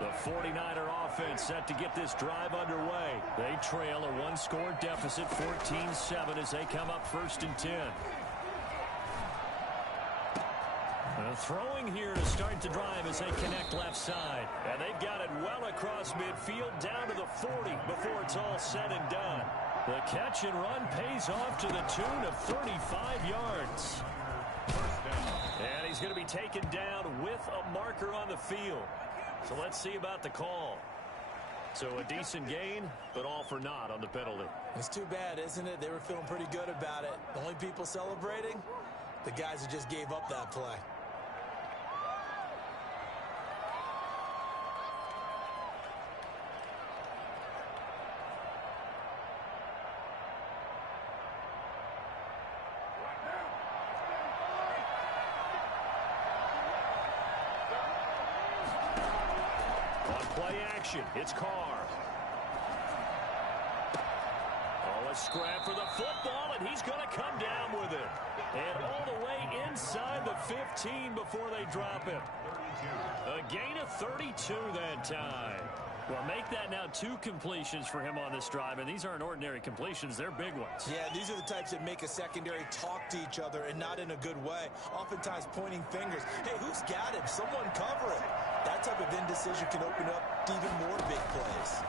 The 49er offense set to get this drive underway. They trail a one-score deficit, 14-7, as they come up 1st and 10. Throwing here to start the drive as they connect left side. And they've got it well across midfield down to the 40 before it's all said and done. The catch and run pays off to the tune of 35 yards. And he's going to be taken down with a marker on the field. So let's see about the call. So a decent gain, but all for naught on the penalty. It's too bad, isn't it? They were feeling pretty good about it. The only people celebrating, The guys who just gave up that play. Play action. It's Carr. Oh, a scrap for the football, and he's going to come down with it. And all the way inside the 15 before they drop him. A gain of 32 that time. Well, make that now 2 completions for him on this drive, and these aren't ordinary completions. They're big ones. Yeah, these are the types that make a secondary talk to each other and not in a good way. Oftentimes pointing fingers. Hey, who's got him? Someone cover it. That type of indecision can open up to even more big plays.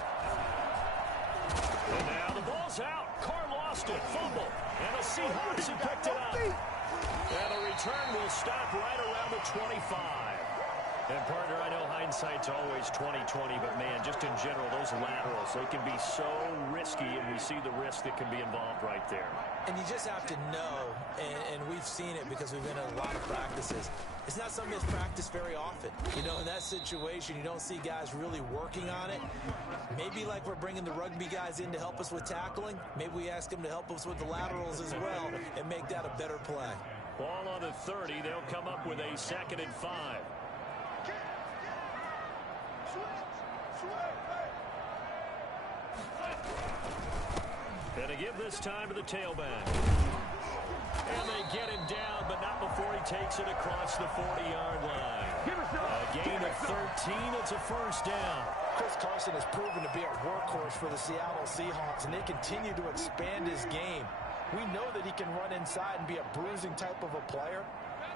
And now the ball's out. Carr lost it. Fumble. And the Seahawks have picked it up. And the return will stop right around the 25. And, partner, I know hindsight's always 20/20, but, man, just in general, those laterals, they can be so risky, and we see the risk that can be involved right there. And you just have to know, and we've seen it because we've been in a lot of practices, it's not something that's practiced very often. You know, in that situation, you don't see guys really working on it. Maybe like we're bringing the rugby guys in to help us with tackling, maybe we ask them to help us with the laterals as well and make that a better play. Ball on the 30. They'll come up with a 2nd and 5. And to give this time to the tailback. And they get him down, but not before he takes it across the 40-yard line. A gain of 13. It's a first down. Chris Carson has proven to be a workhorse for the Seattle Seahawks, and they continue to expand his game. We know that he can run inside and be a bruising type of a player,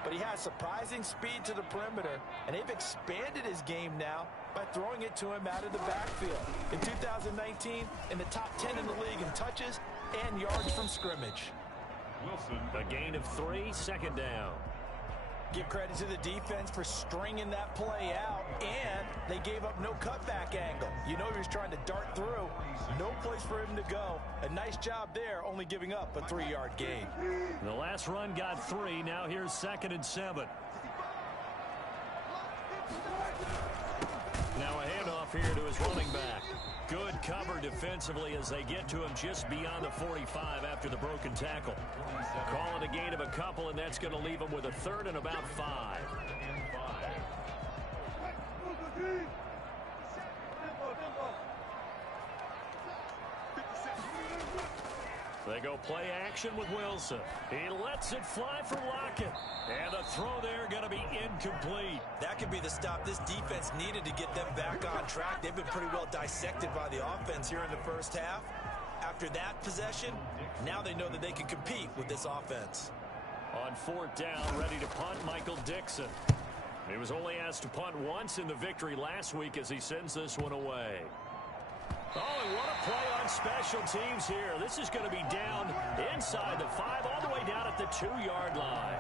but he has surprising speed to the perimeter, and they've expanded his game now by throwing it to him out of the backfield. In 2019, in the top 10 in the league in touches and yards from scrimmage. Wilson. A gain of 3, 2nd down. Give credit to the defense for stringing that play out, and they gave up no cutback angle. You know he was trying to dart through. No place for him to go. A nice job there, only giving up a 3-yard gain. The last run got 3. Now here's 2nd and 7. Now a handoff here to his running back. Good cover defensively as they get to him just beyond the 45 after the broken tackle. Call it a gain of a couple, and that's going to leave him with a 3rd and about 5. They go play action with Wilson. He lets it fly for Lockett. And the throw there going to be incomplete. That could be the stop this defense needed to get them back on track. They've been pretty well dissected by the offense here in the first half. After that possession, now they know that they can compete with this offense. On 4th down, ready to punt, Michael Dixon. He was only asked to punt once in the victory last week as he sends this one away. Oh, and what a play on special teams here. This is going to be down inside the 5, all the way down at the 2-yard line.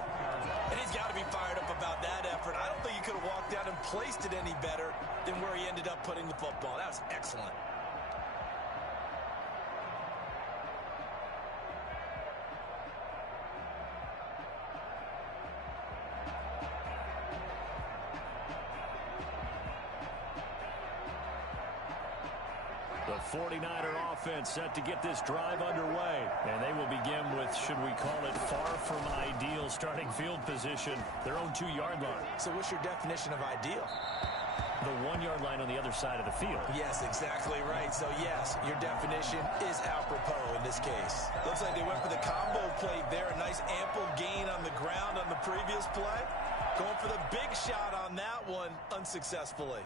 And he's got to be fired up about that effort. I don't think he could have walked down and placed it any better than where he ended up putting the football. That was excellent. The 49er offense set to get this drive underway. And they will begin with, should we call it, far from ideal starting field position, their own 2-yard line. So what's your definition of ideal? The 1-yard line on the other side of the field. Yes, exactly right. So, yes, your definition is apropos in this case. Looks like they went for the combo play there. A nice ample gain on the ground on the previous play. Going for the big shot on that one unsuccessfully.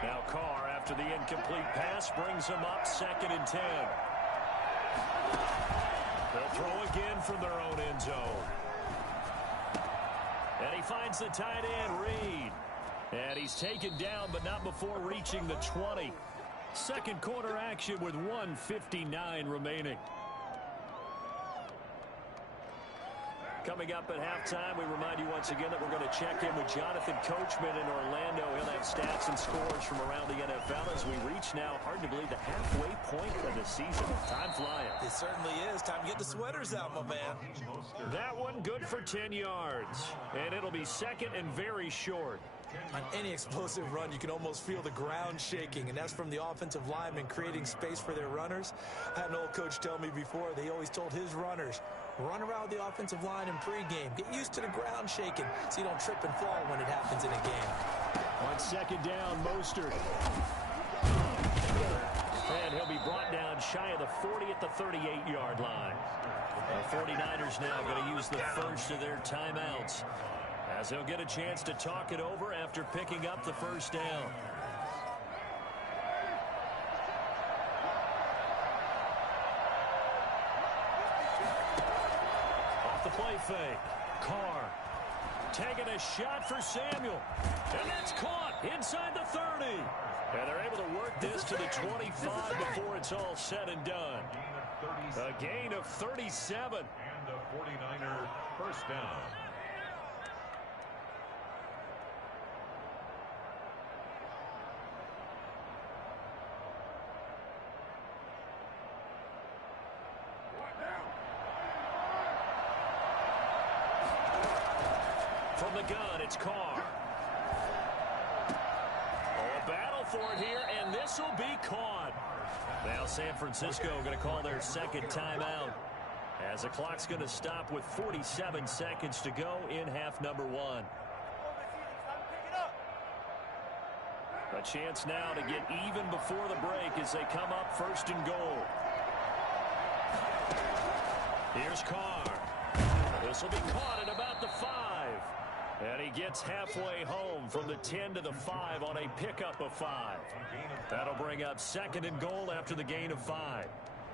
Now Carr, after the incomplete pass, brings him up 2nd and 10. They'll throw again from their own end zone. And he finds the tight end, Reed. And he's taken down, but not before reaching the 20. Second quarter action with 1:59 remaining. Coming up at halftime, we remind you once again that we're going to check in with Jonathan Coachman in Orlando. He'll have stats and scores from around the NFL as we reach now, hard to believe, the halfway point of the season. Time flying. It certainly is. Time to get the sweaters out, my man. That one good for 10 yards. And it'll be second and very short. On any explosive run, you can almost feel the ground shaking, and that's from the offensive linemen creating space for their runners. I had an old coach tell me before, they always told his runners, run around the offensive line in pregame. Get used to the ground shaking so you don't trip and fall when it happens in a game. On second down, Mostert. And he'll be brought down shy of the 40 at the 38-yard line. The 49ers now going to use the first of their timeouts, as he'll get a chance to talk it over after picking up the first down. Off the play fake. Carr taking a shot for Samuel. And that's caught inside the 30. And they're able to work this to the 25 before it's all said and done. A gain of 37. And a 49er first down. From the gun, it's Carr. Oh, a battle for it here, and this will be caught. Now San Francisco going to call their second timeout, as the clock's going to stop with 47 seconds to go in half number one. A chance now to get even before the break as they come up first and goal. Here's Carr. This will be caught at about the 5. And he gets halfway home from the 10 to the 5 on a pickup of 5. That'll bring up second and goal after the gain of 5.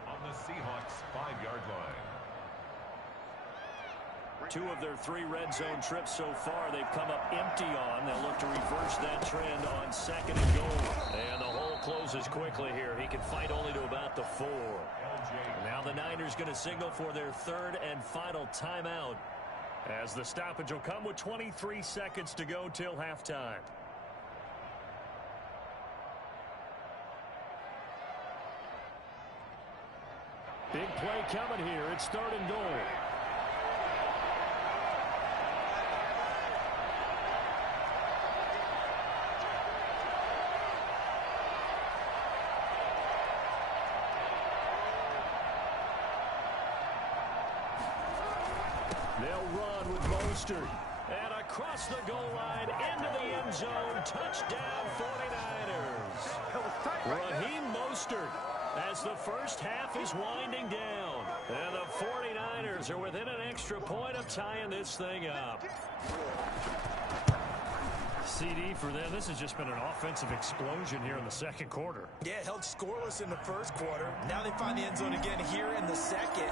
On the Seahawks 5-yard line. 2 of their 3 red zone trips so far they've come up empty on. They'll look to reverse that trend on second and goal. And the hole closes quickly here. He can fight only to about the 4. Now the Niners going to signal for their third and final timeout, as the stoppage will come with 23 seconds to go till halftime. Big play coming here. It's third and goal. They'll run with Mostert. And across the goal line into the end zone. Touchdown 49ers. Raheem Mostert, as the first half is winding down. And the 49ers are within an extra point of tying this thing up. CD for them. This has just been an offensive explosion here in the second quarter. Yeah, held scoreless in the first quarter. Now they find the end zone again here in the second.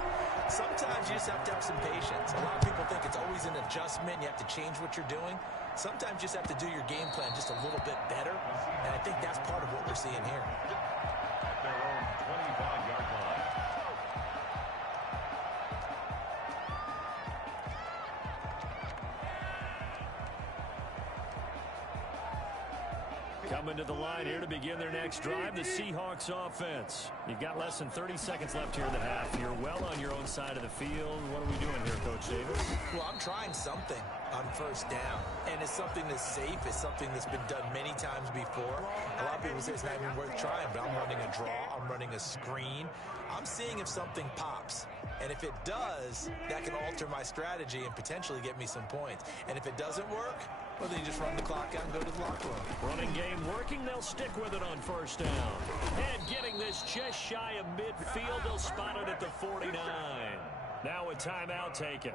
Sometimes you just have to have some patience. A lot of people think it's always an adjustment. You have to change what you're doing. Sometimes you just have to do your game plan just a little bit better. And I think that's part of what we're seeing here. Their own 25-yard line. Coming to the line here to begin their next drive, the Seahawks offense. You've got less than 30 seconds left here in the half. You're well on your own side of the field. What are we doing here, Coach Davis? Well, I'm trying something on first down, and it's something that's safe. It's something that's been done many times before. A lot of people say it's not even worth trying, but I'm running a draw. I'm running a screen. I'm seeing if something pops. And if it does, that can alter my strategy and potentially get me some points. And if it doesn't work, well, then you just run the clock out and go to the locker room. Running game working. They'll stick with it on first down. And getting this just shy of midfield, they'll spot it at the 49. Now a timeout taken.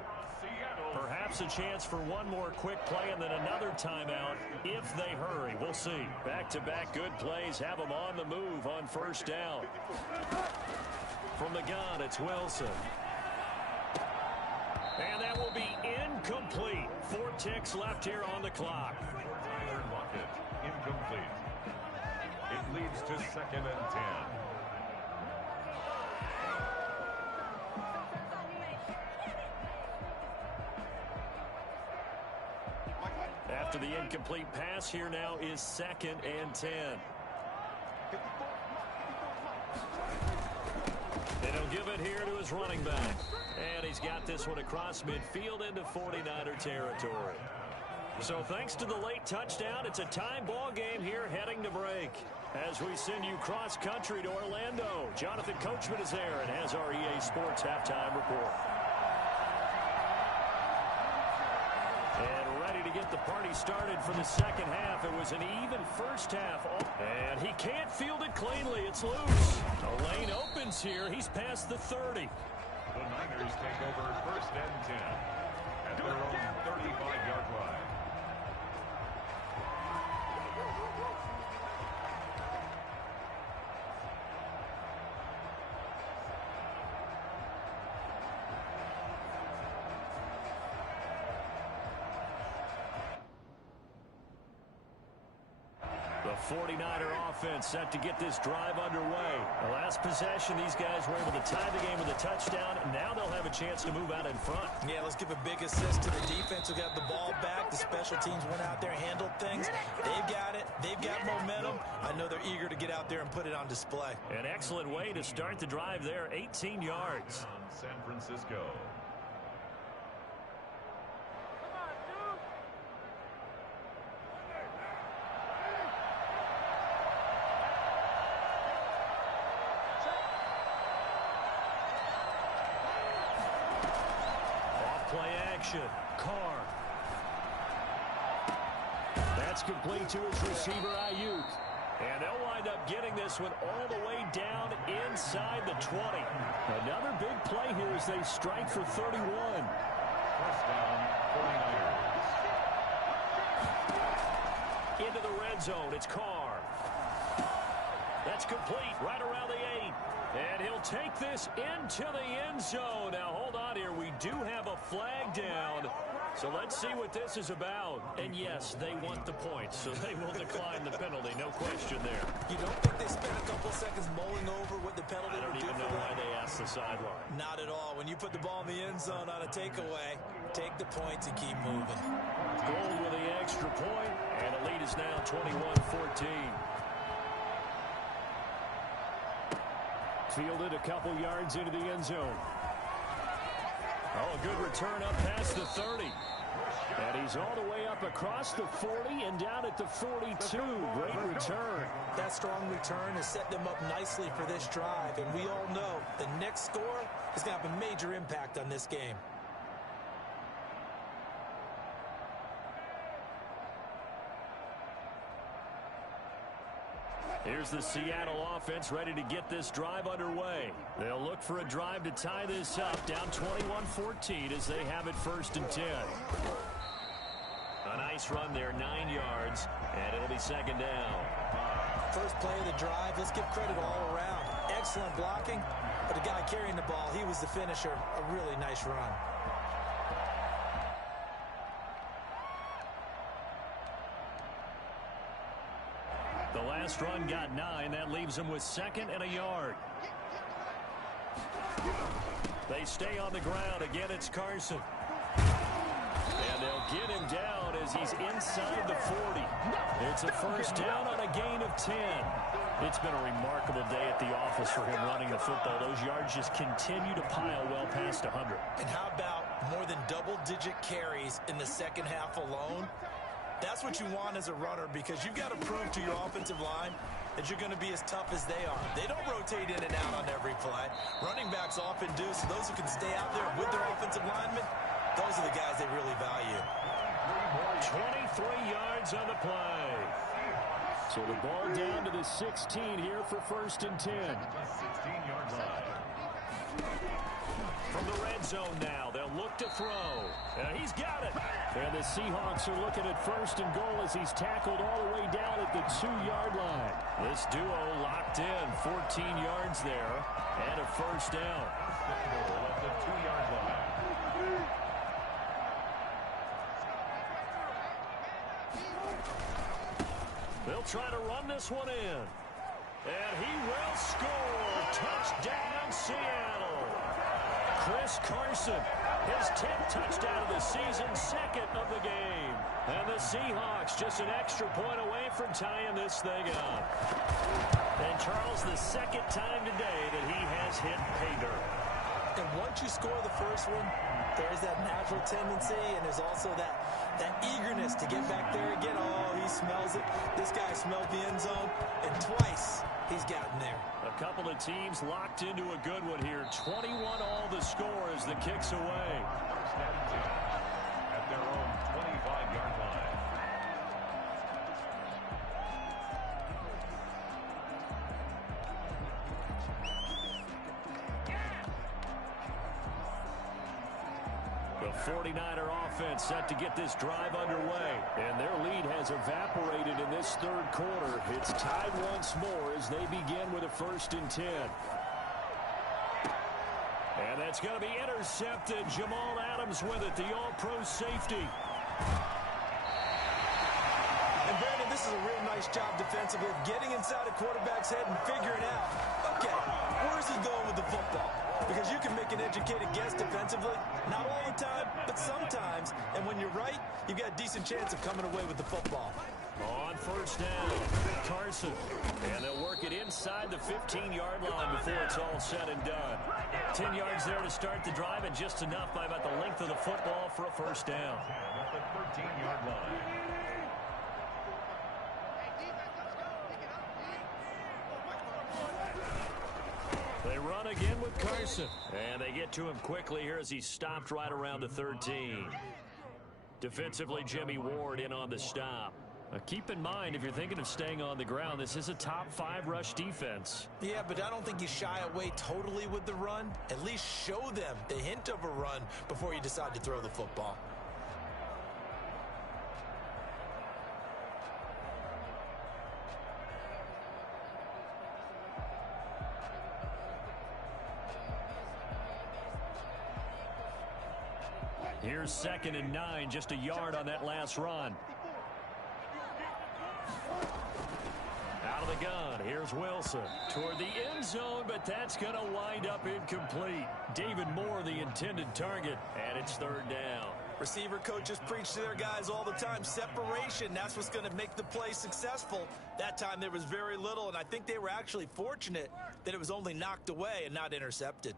Perhaps a chance for one more quick play and then another timeout if they hurry. We'll see. Back-to-back good plays have them on the move on first down. From the gun, it's Wilson. And that will be incomplete. 4 ticks left here on the clock. Tyler Lockett, incomplete. It leads to second and 10. After the incomplete pass, here now is 2nd and 10. And he'll give it here to his running back. And he's got this one across midfield into 49er territory. So thanks to the late touchdown, it's a tie ball game here heading to break. As we send you cross-country to Orlando, Jonathan Coachman is there and has our EA Sports halftime report. And ready to get the party started for the second half. It was an even first half. And he can't field it cleanly. It's loose. The lane opens here. He's past the 30. The Niners take over 1st and 10 at their own 35-yard line. The 49er offense set to get this drive underway. The last possession, these guys were able to tie the game with a touchdown. Now they'll have a chance to move out in front. Yeah, let's give a big assist to the defense who got the ball back. The special teams went out there, handled things. They've got it. They've got momentum. I know they're eager to get out there and put it on display. An excellent way to start the drive there, 18 yards. San Francisco. Play action. Carr. That's complete to his receiver, Ayuk. And they'll wind up getting this one all the way down inside the 20. Another big play here as they strike for 31. 1st down, 49ers. Into the red zone. It's Carr. That's complete right around the 8. And he'll take this into the end zone. Now, hold on here. We do have a flag down. So let's see what this is about. And, yes, they want the points, so they will decline the penalty. No question there. You don't think they spent a couple seconds mulling over what the penalty I don't would do even for know them? why they asked the sideline. Not at all. When you put the ball in the end zone on a takeaway, take the points and keep moving. Gold with the extra point, and the lead is now 21-14. Fielded a couple yards into the end zone. Oh, a good return up past the 30. And he's all the way up across the 40 and down at the 42. Great return. That strong return has set them up nicely for this drive, and we all know the next score is going to have a major impact on this game. Here's the Seattle offense ready to get this drive underway. They'll look for a drive to tie this up, down 21-14 as they have it 1st and 10. A nice run there, 9 yards, and it'll be 2nd down. First play of the drive, let's give credit all around. Excellent blocking, but the guy carrying the ball, he was the finisher. A really nice run. The last run got 9. That leaves them with 2nd and a yard. They stay on the ground. Again, it's Carson. And they'll get him down as he's inside the 40. It's a 1st down on a gain of 10. It's been a remarkable day at the office for him running the football. Those yards just continue to pile well past 100. And how about more than double-digit carries in the second half alone? That's what you want as a runner, because you've got to prove to your offensive line that you're going to be as tough as they are. They don't rotate in and out on every play. Running backs often do, so those who can stay out there with their offensive linemen, those are the guys they really value. 23 yards on the play. So the ball down to the 16 here for 1st and 10. 16-yard line. From the red zone now, they'll look to throw. And he's got it. And the Seahawks are looking at 1st and goal as he's tackled all the way down at the 2-yard line. This duo locked in, 14 yards there, and a 1st down. At the 2-yard line. They'll try to run this one in. And he will score. Touchdown, Seattle. Chris Carson His 10th touchdown of the season, second of the game. And the Seahawks just an extra point away from tying this thing up. And Charles, the second time today that he has hit pay dirt. And once you score the first one, there's that natural tendency, and there's also that eagerness to get back there again. Oh, he smells it. This guy smelled the end zone, and twice he's gotten there. A couple of teams locked into a good one here. 21 all the score as the kick's away. At their own 25-yard line. The 49er offense set to get this drive underway. And their lead has evaporated in this third quarter. It's tied once more as they begin with a 1st and 10. And that's going to be intercepted. Jamal Adams with it, the all-pro safety. And Brandon, this is a real nice job defensively of getting inside a quarterback's head and figuring out, okay, where's he going with the football? Because you can make an educated guess defensively, not all the time, but sometimes. And when you're right, you've got a decent chance of coming away with the football. On 1st down, Carson. And they'll work it inside the 15-yard line before it's all said and done. 10 yards there to start the drive, and just enough by about the length of the football for a 1st down. At the 13-yard line. They run again with Carson. And they get to him quickly here as he's stopped right around the 13. Defensively, Jimmy Ward in on the stop. Keep in mind, if you're thinking of staying on the ground, this is a top 5 rush defense. Yeah, but I don't think you shy away totally with the run. At least show them the hint of a run before you decide to throw the football. Here's 2nd and 9, just a yard on that last run. Out of the gun, here's Wilson. Toward the end zone, but that's going to wind up incomplete. David Moore, the intended target, and it's 3rd down. Receiver coaches preach to their guys all the time. Separation, that's what's going to make the play successful. That time there was very little, and I think they were actually fortunate that it was only knocked away and not intercepted.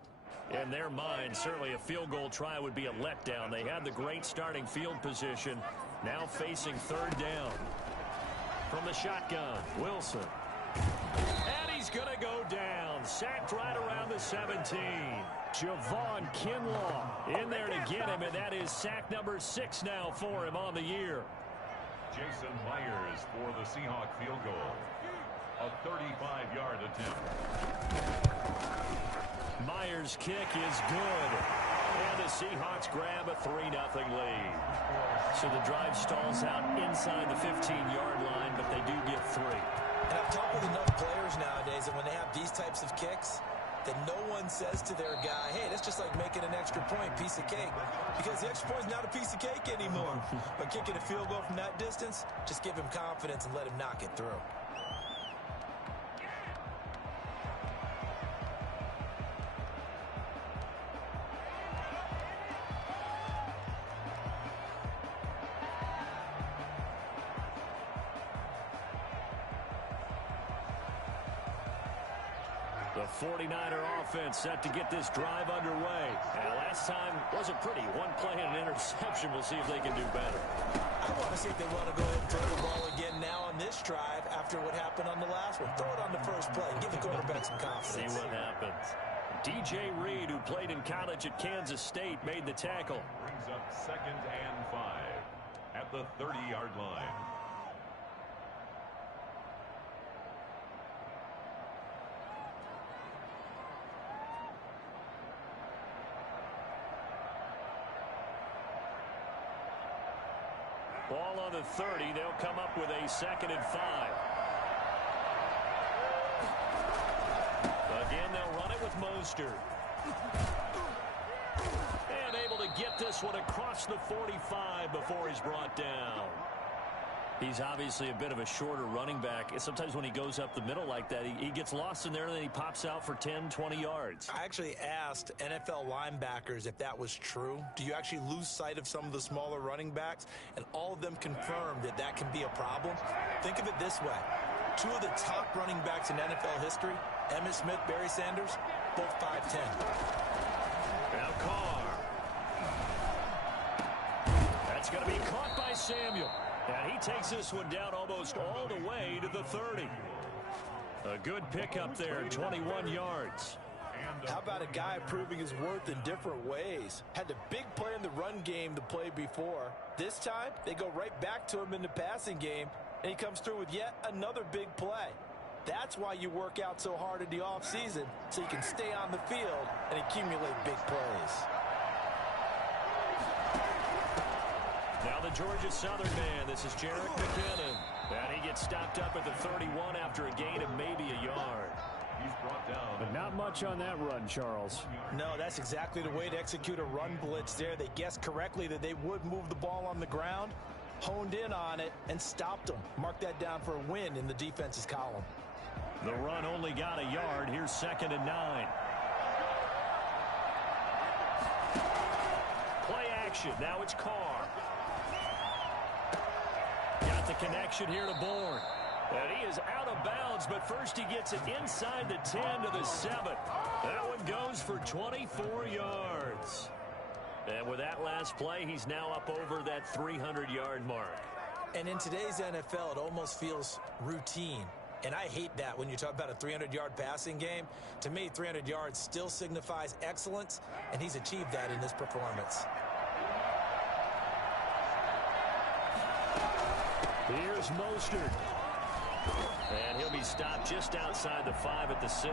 In their mind, certainly a field goal try would be a letdown. They had the great starting field position, now facing 3rd down. From the shotgun, Wilson. And he's going to go down. Sacked right around the 17. Javon Kinlaw in there to get him, and that is sack number 6 now for him on the year. Jason Myers for the Seahawk field goal. A 35-yard attempt. Myers' kick is good. And the Seahawks grab a 3-0 lead. So the drive stalls out inside the 15-yard line, but they do get 3. And I've talked with enough players nowadays that when they have these types of kicks, that no one says to their guy, hey, that's just like making an extra point, piece of cake. Because the extra point is not a piece of cake anymore. But kicking a field goal from that distance, just give him confidence and let him knock it through. The 49er offense set to get this drive underway. And last time wasn't pretty. One play and an interception. We'll see if they can do better. I want to see if they want to go ahead and throw the ball again now on this drive after what happened on the last one. Throw it on the first play. Give the quarterback some confidence. See what happens. DJ Reed, who played in college at Kansas State, made the tackle. Brings up 2nd and 5 at the 30-yard line. Ball on the 30. They'll come up with a 2nd and 5. Again, they'll run it with Mostert. And able to get this one across the 45 before he's brought down. He's obviously a bit of a shorter running back. Sometimes when he goes up the middle like that, he gets lost in there, and then he pops out for 10, 20 yards. I actually asked NFL linebackers if that was true. Do you actually lose sight of some of the smaller running backs? And all of them confirmed that that can be a problem. Think of it this way. Two of the top running backs in NFL history, Emmitt Smith, Barry Sanders, both 5'10". Now Carr. That's going to be caught by Samuel. And he takes this one down almost all the way to the 30. A good pickup there, 21 yards. How about a guy proving his worth in different ways? Had the big play in the run game the play before. This time, they go right back to him in the passing game, and he comes through with yet another big play. That's why you work out so hard in the offseason, so you can stay on the field and accumulate big plays. Now the Georgia Southern man, this is Jerick McKinnon. And he gets stopped up at the 31 after a gain of maybe a yard. He's brought down. But not much on that run, Charles. No, that's exactly the way to execute a run blitz there. They guessed correctly that they would move the ball on the ground, honed in on it, and stopped them. Mark that down for a win in the defense's column. The run only got a yard. Here's 2nd and 9. Play action. Now it's Carr. Got the connection here to Bourne. And he is out of bounds, but first he gets it inside the 10 to the 7. That one goes for 24 yards. And with that last play, he's now up over that 300-yard mark. And in today's NFL, it almost feels routine. And I hate that when you talk about a 300-yard passing game. To me, 300 yards still signifies excellence, and he's achieved that in this performance. Here's Mostert. And he'll be stopped just outside the 5 at the 6.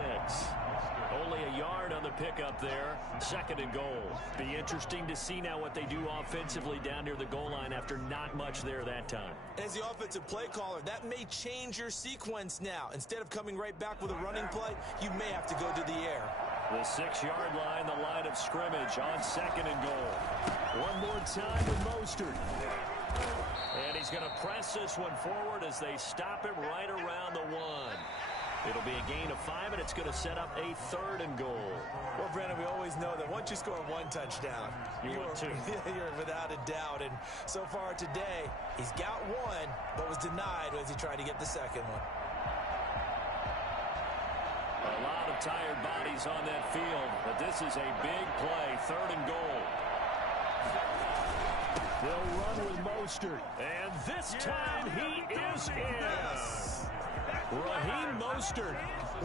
Only a yard on the pickup there. 2nd and goal. Be interesting to see now what they do offensively down near the goal line after not much there that time. As the offensive play caller, that may change your sequence now. Instead of coming right back with a running play, you may have to go to the air. The 6-yard line, the line of scrimmage on 2nd and goal. One more time with Mostert. And he's going to press this one forward as they stop him right around the 1. It'll be a gain of 5, and it's going to set up a 3rd and goal. Well, Brandon, we always know that once you score one touchdown, you're without a doubt. And so far today, he's got one, but was denied as he tried to get the second one. A lot of tired bodies on that field, but this is a big play, 3rd and goal. They'll run with Mostert. And this time he is in. Raheem Mostert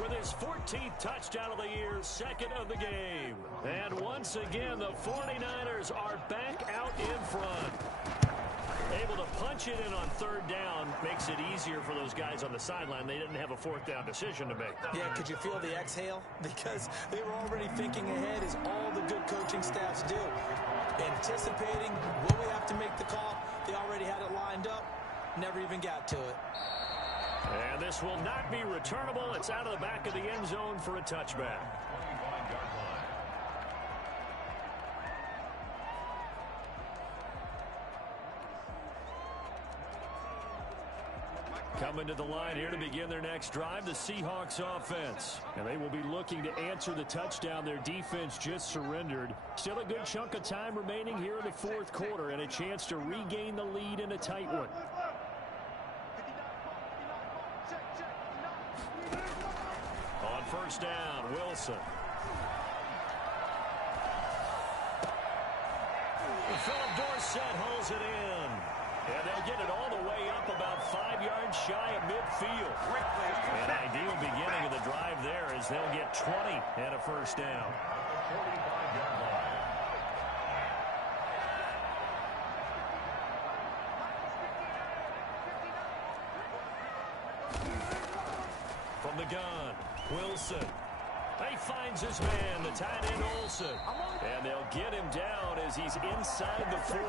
with his 14th touchdown of the year, 2nd of the game. And once again, the 49ers are back out in front. Able to punch it in on 3rd down makes it easier for those guys on the sideline. They didn't have a 4th down decision to make. Yeah, could you feel the exhale? Because they were already thinking ahead, as all the good coaching staffs do. Anticipating, will we have to make the call? They already had it lined up, never even got to it. And this will not be returnable. It's out of the back of the end zone for a touchback. Coming to the line here to begin their next drive, the Seahawks offense. And they will be looking to answer the touchdown their defense just surrendered. Still a good chunk of time remaining here in the 4th quarter and a chance to regain the lead in a tight one. On 1st down, Wilson. Philip Dorsett holds it in. And they'll get it all the way up about 5 yards shy of midfield. An ideal beginning of the drive there as they'll get 20 and a 1st down. From the gun, Wilson. He finds his man, the tight end Olsen. And they'll get him down as he's inside the 40.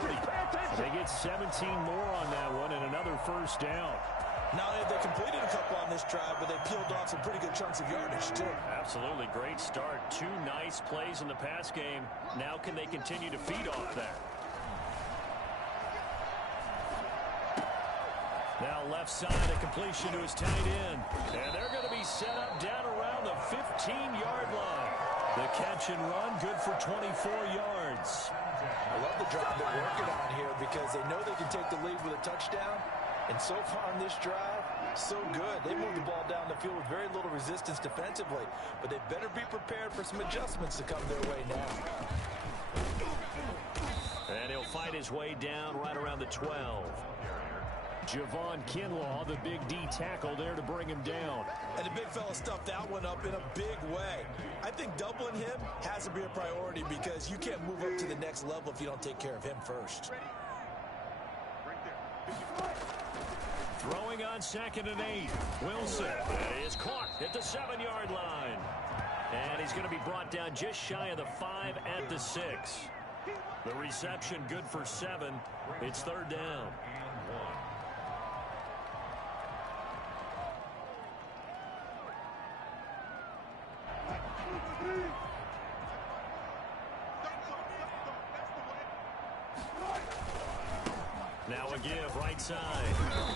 They get 17 more on that one and another 1st down. Not only have they completed a couple on this drive, but they peeled off some pretty good chunks of yardage, too. Absolutely. Great start. 2 nice plays in the pass game. Now can they continue to feed off that? Now left side, a completion to his tight end. And they're going to be set up down around the 15-yard line. The catch and run, good for 24 yards. I love the drive they're working on here because they know they can take the lead with a touchdown. And so far on this drive, so good. They moved the ball down the field with very little resistance defensively. But they better be prepared for some adjustments to come their way now. And he'll fight his way down right around the 12. Javon Kinlaw, the big D tackle there to bring him down. And the big fella stuffed that one up in a big way. I think doubling him has to be a priority because you can't move up to the next level if you don't take care of him first. Throwing on 2nd and 8. Wilson is caught at the 7-yard line. And he's going to be brought down just shy of the 5 at the 6. The reception good for 7. It's 3rd down. Now a give right side.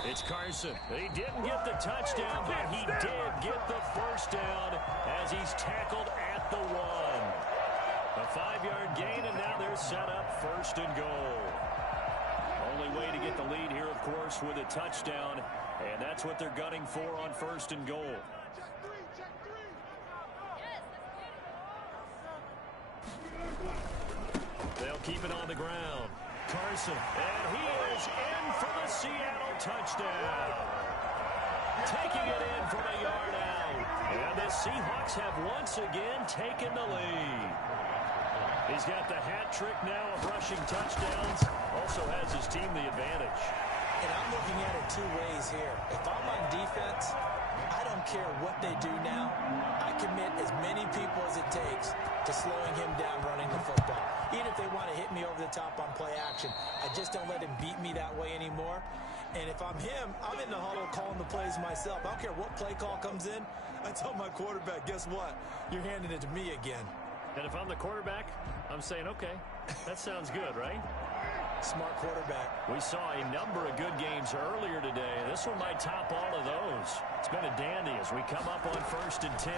It's Carson. He didn't get the touchdown, but he did get the first down as he's tackled at the 1. A 5-yard gain, and now they're set up 1st and goal. Only way to get the lead here, of course, with a touchdown, and that's what they're gunning for on 1st and goal. They'll keep it on the ground. Carson, and he is in for the Seattle touchdown. Taking it in from a yard out. And the Seahawks have once again taken the lead. He's got the hat trick now of rushing touchdowns. Also has his team the advantage. And I'm looking at it 2 ways here. If I'm on defense, I don't care what they do now. I commit as many people as it takes to slowing him down running the football. Even if they want to hit me over the top on play action, I just don't let him beat me that way anymore. And if I'm him, I'm in the huddle calling the plays myself. I don't care what play call comes in. I tell my quarterback, guess what? You're handing it to me again. And if I'm the quarterback, I'm saying, okay, that sounds good, right? Smart quarterback. We saw a number of good games earlier today. This one might top all of those. It's been a dandy as we come up on 1st and 10.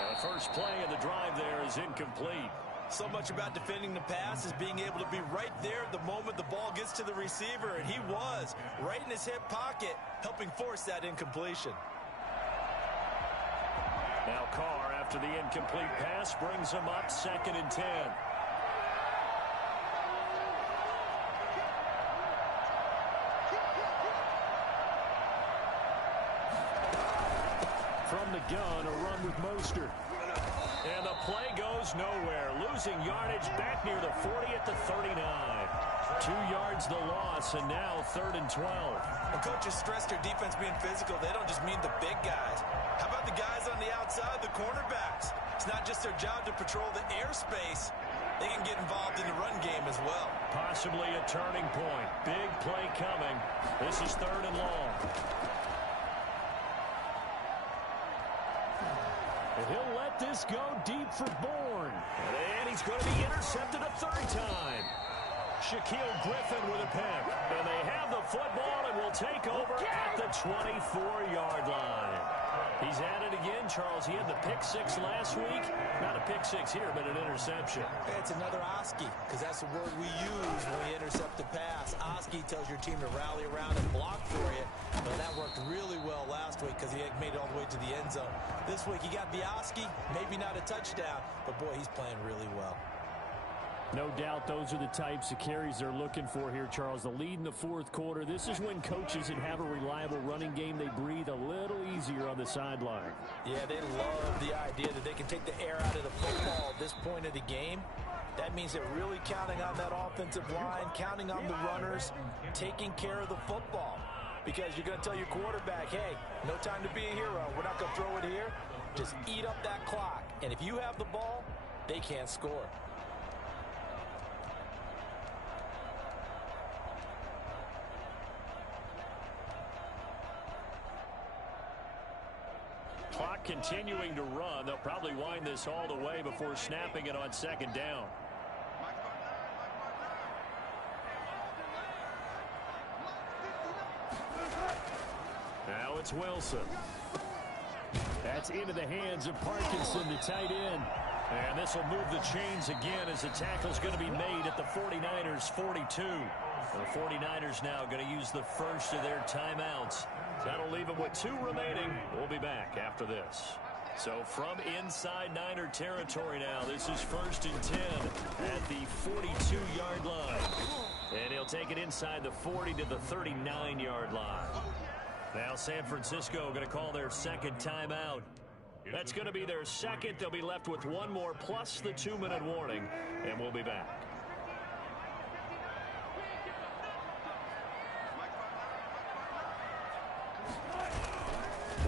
And the first play of the drive there is incomplete. So much about defending the pass is being able to be right there the moment the ball gets to the receiver, and he was right in his hip pocket, helping force that incompletion. Now Carr, after the incomplete pass, brings him up 2nd and 10. From the gun, a run with Mostert. And the play goes nowhere. Losing yardage back near the 40 at the 39. 2 yards the loss, and now 3rd and 12. When coaches stress their defense being physical, they don't just mean the big guys. How about the guys on the outside, the cornerbacks? It's not just their job to patrol the airspace. They can get involved in the run game as well. Possibly a turning point. Big play coming. This is 3rd and long. And he'll let this go deep for Bourne. And he's going to be intercepted a 3rd time. Shaquille Griffin with a pick. And they have the football and will take over at the 24-yard line. He's at it again, Charles. He had the pick 6 last week. Not a pick 6 here, but an interception. It's another Oski, because that's the word we use when we intercept the pass. Oski tells your team to rally around and block for you. But that worked really well last week because he had made it all the way to the end zone. This week he got the Oski, maybe not a touchdown, but boy, he's playing really well. No doubt those are the types of carries they're looking for here, Charles. The lead in the 4th quarter. This is when coaches that have a reliable running game, they breathe a little easier on the sideline. Yeah, they love the idea that they can take the air out of the football at this point of the game. That means they're really counting on that offensive line, counting on the runners, taking care of the football. Because you're going to tell your quarterback, hey, no time to be a hero. We're not going to throw it here. Just eat up that clock. And if you have the ball, they can't score. Clock continuing to run. They'll probably wind this all the way before snapping it on 2nd down. It's Wilson. That's into the hands of Parkinson, the tight end. And this will move the chains again as the tackle's going to be made at the 49ers 42. The 49ers now going to use the first of their timeouts. That'll leave them with 2 remaining. We'll be back after this. So from inside Niner territory now, this is 1st and 10 at the 42-yard line. And he'll take it inside the 40 to the 39-yard line. Now San Francisco going to call their second timeout. That's going to be their second. They'll be left with 1 more plus the 2-minute warning, and we'll be back.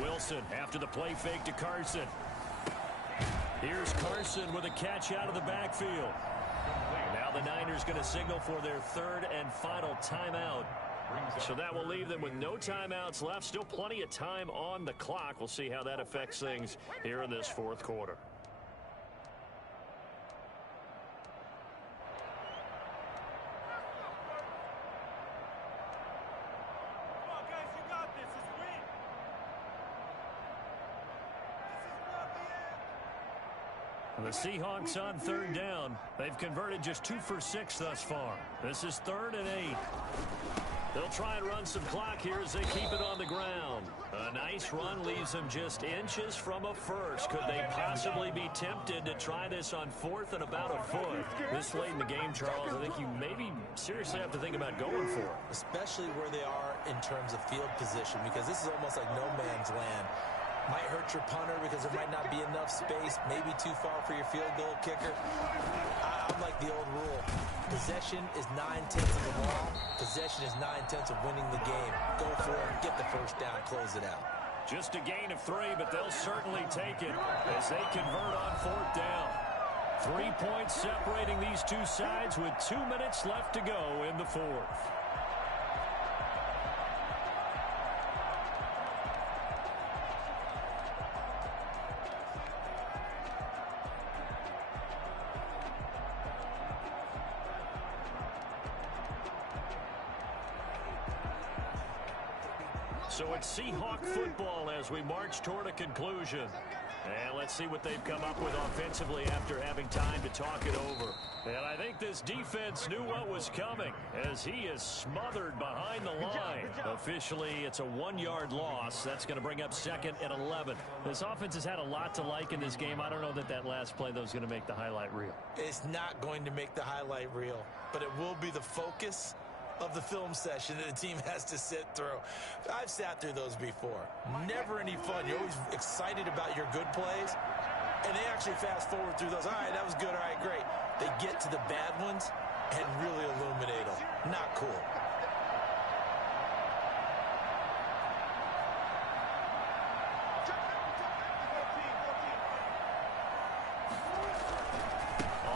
Wilson after the play fake to Carson. Here's Carson with a catch out of the backfield. Now the Niners going to signal for their 3rd and final timeout. So that will leave them with no timeouts left. Still plenty of time on the clock. We'll see how that affects things here in this 4th quarter. The Seahawks on 3rd down. They've converted just 2 for 6 thus far. This is 3rd and 8. They'll try and run some clock here as they keep it on the ground. A nice run leaves them just inches from a first. Could they possibly be tempted to try this on 4th and about a foot? This late in the game, Charles, I think you maybe seriously have to think about going for it. Especially where they are in terms of field position, because this is almost like no man's land. Might hurt your punter because there might not be enough space, maybe too far for your field goal kicker. I'm like the old rule. Possession is 9/10 of the ball. Possession is 9/10 of winning the game. Go for it, get the first down, close it out. Just a gain of 3, but they'll certainly take it as they convert on 4th down. 3 points separating these two sides with 2 minutes left to go in the 4th. So it's Seahawk football as we march toward a conclusion. And let's see what they've come up with offensively after having time to talk it over. And I think this defense knew what was coming as he is smothered behind the line. Officially, it's a 1-yard loss. That's going to bring up 2nd and 11. This offense has had a lot to like in this game. I don't know that that last play, though, is going to make the highlight reel. It's not going to make the highlight reel, but it will be the focus of the film session that the team has to sit through. I've sat through those before. Never any fun. You're always excited about your good plays, and they actually fast forward through those. All right, that was good. All right, great. They get to the bad ones and really illuminate them. Not cool.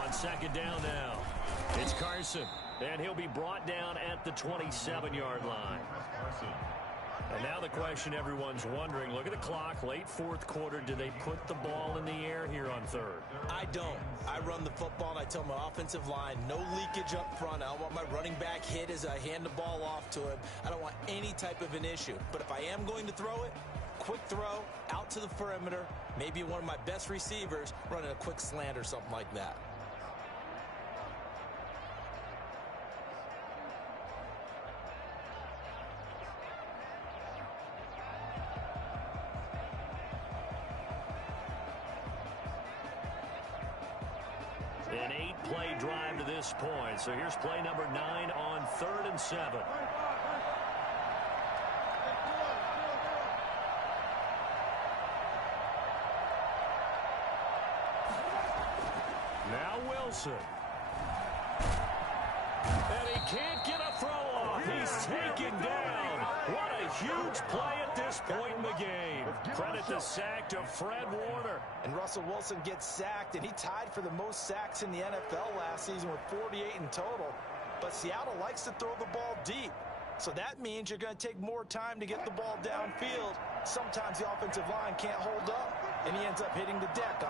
On 2nd down now, it's Carson. And he'll be brought down at the 27-yard line. And now the question everyone's wondering, look at the clock, late 4th quarter. Do they put the ball in the air here on 3rd? I don't. I run the football, and I tell my offensive line, no leakage up front. I don't want my running back hit as I hand the ball off to him. I don't want any type of an issue. But if I am going to throw it, quick throw, out to the perimeter, maybe one of my best receivers running a quick slant or something like that. An 8-play drive to this point. So here's play number 9 on 3rd and 7. Now Wilson. And he can't get a throw off. He's taken down. What a huge play at this point in the game. Credit the sack to Fred Warner. And Russell Wilson gets sacked, and he tied for the most sacks in the NFL last season with 48 in total. But Seattle likes to throw the ball deep. So that means you're going to take more time to get the ball downfield. Sometimes the offensive line can't hold up, and he ends up hitting the deck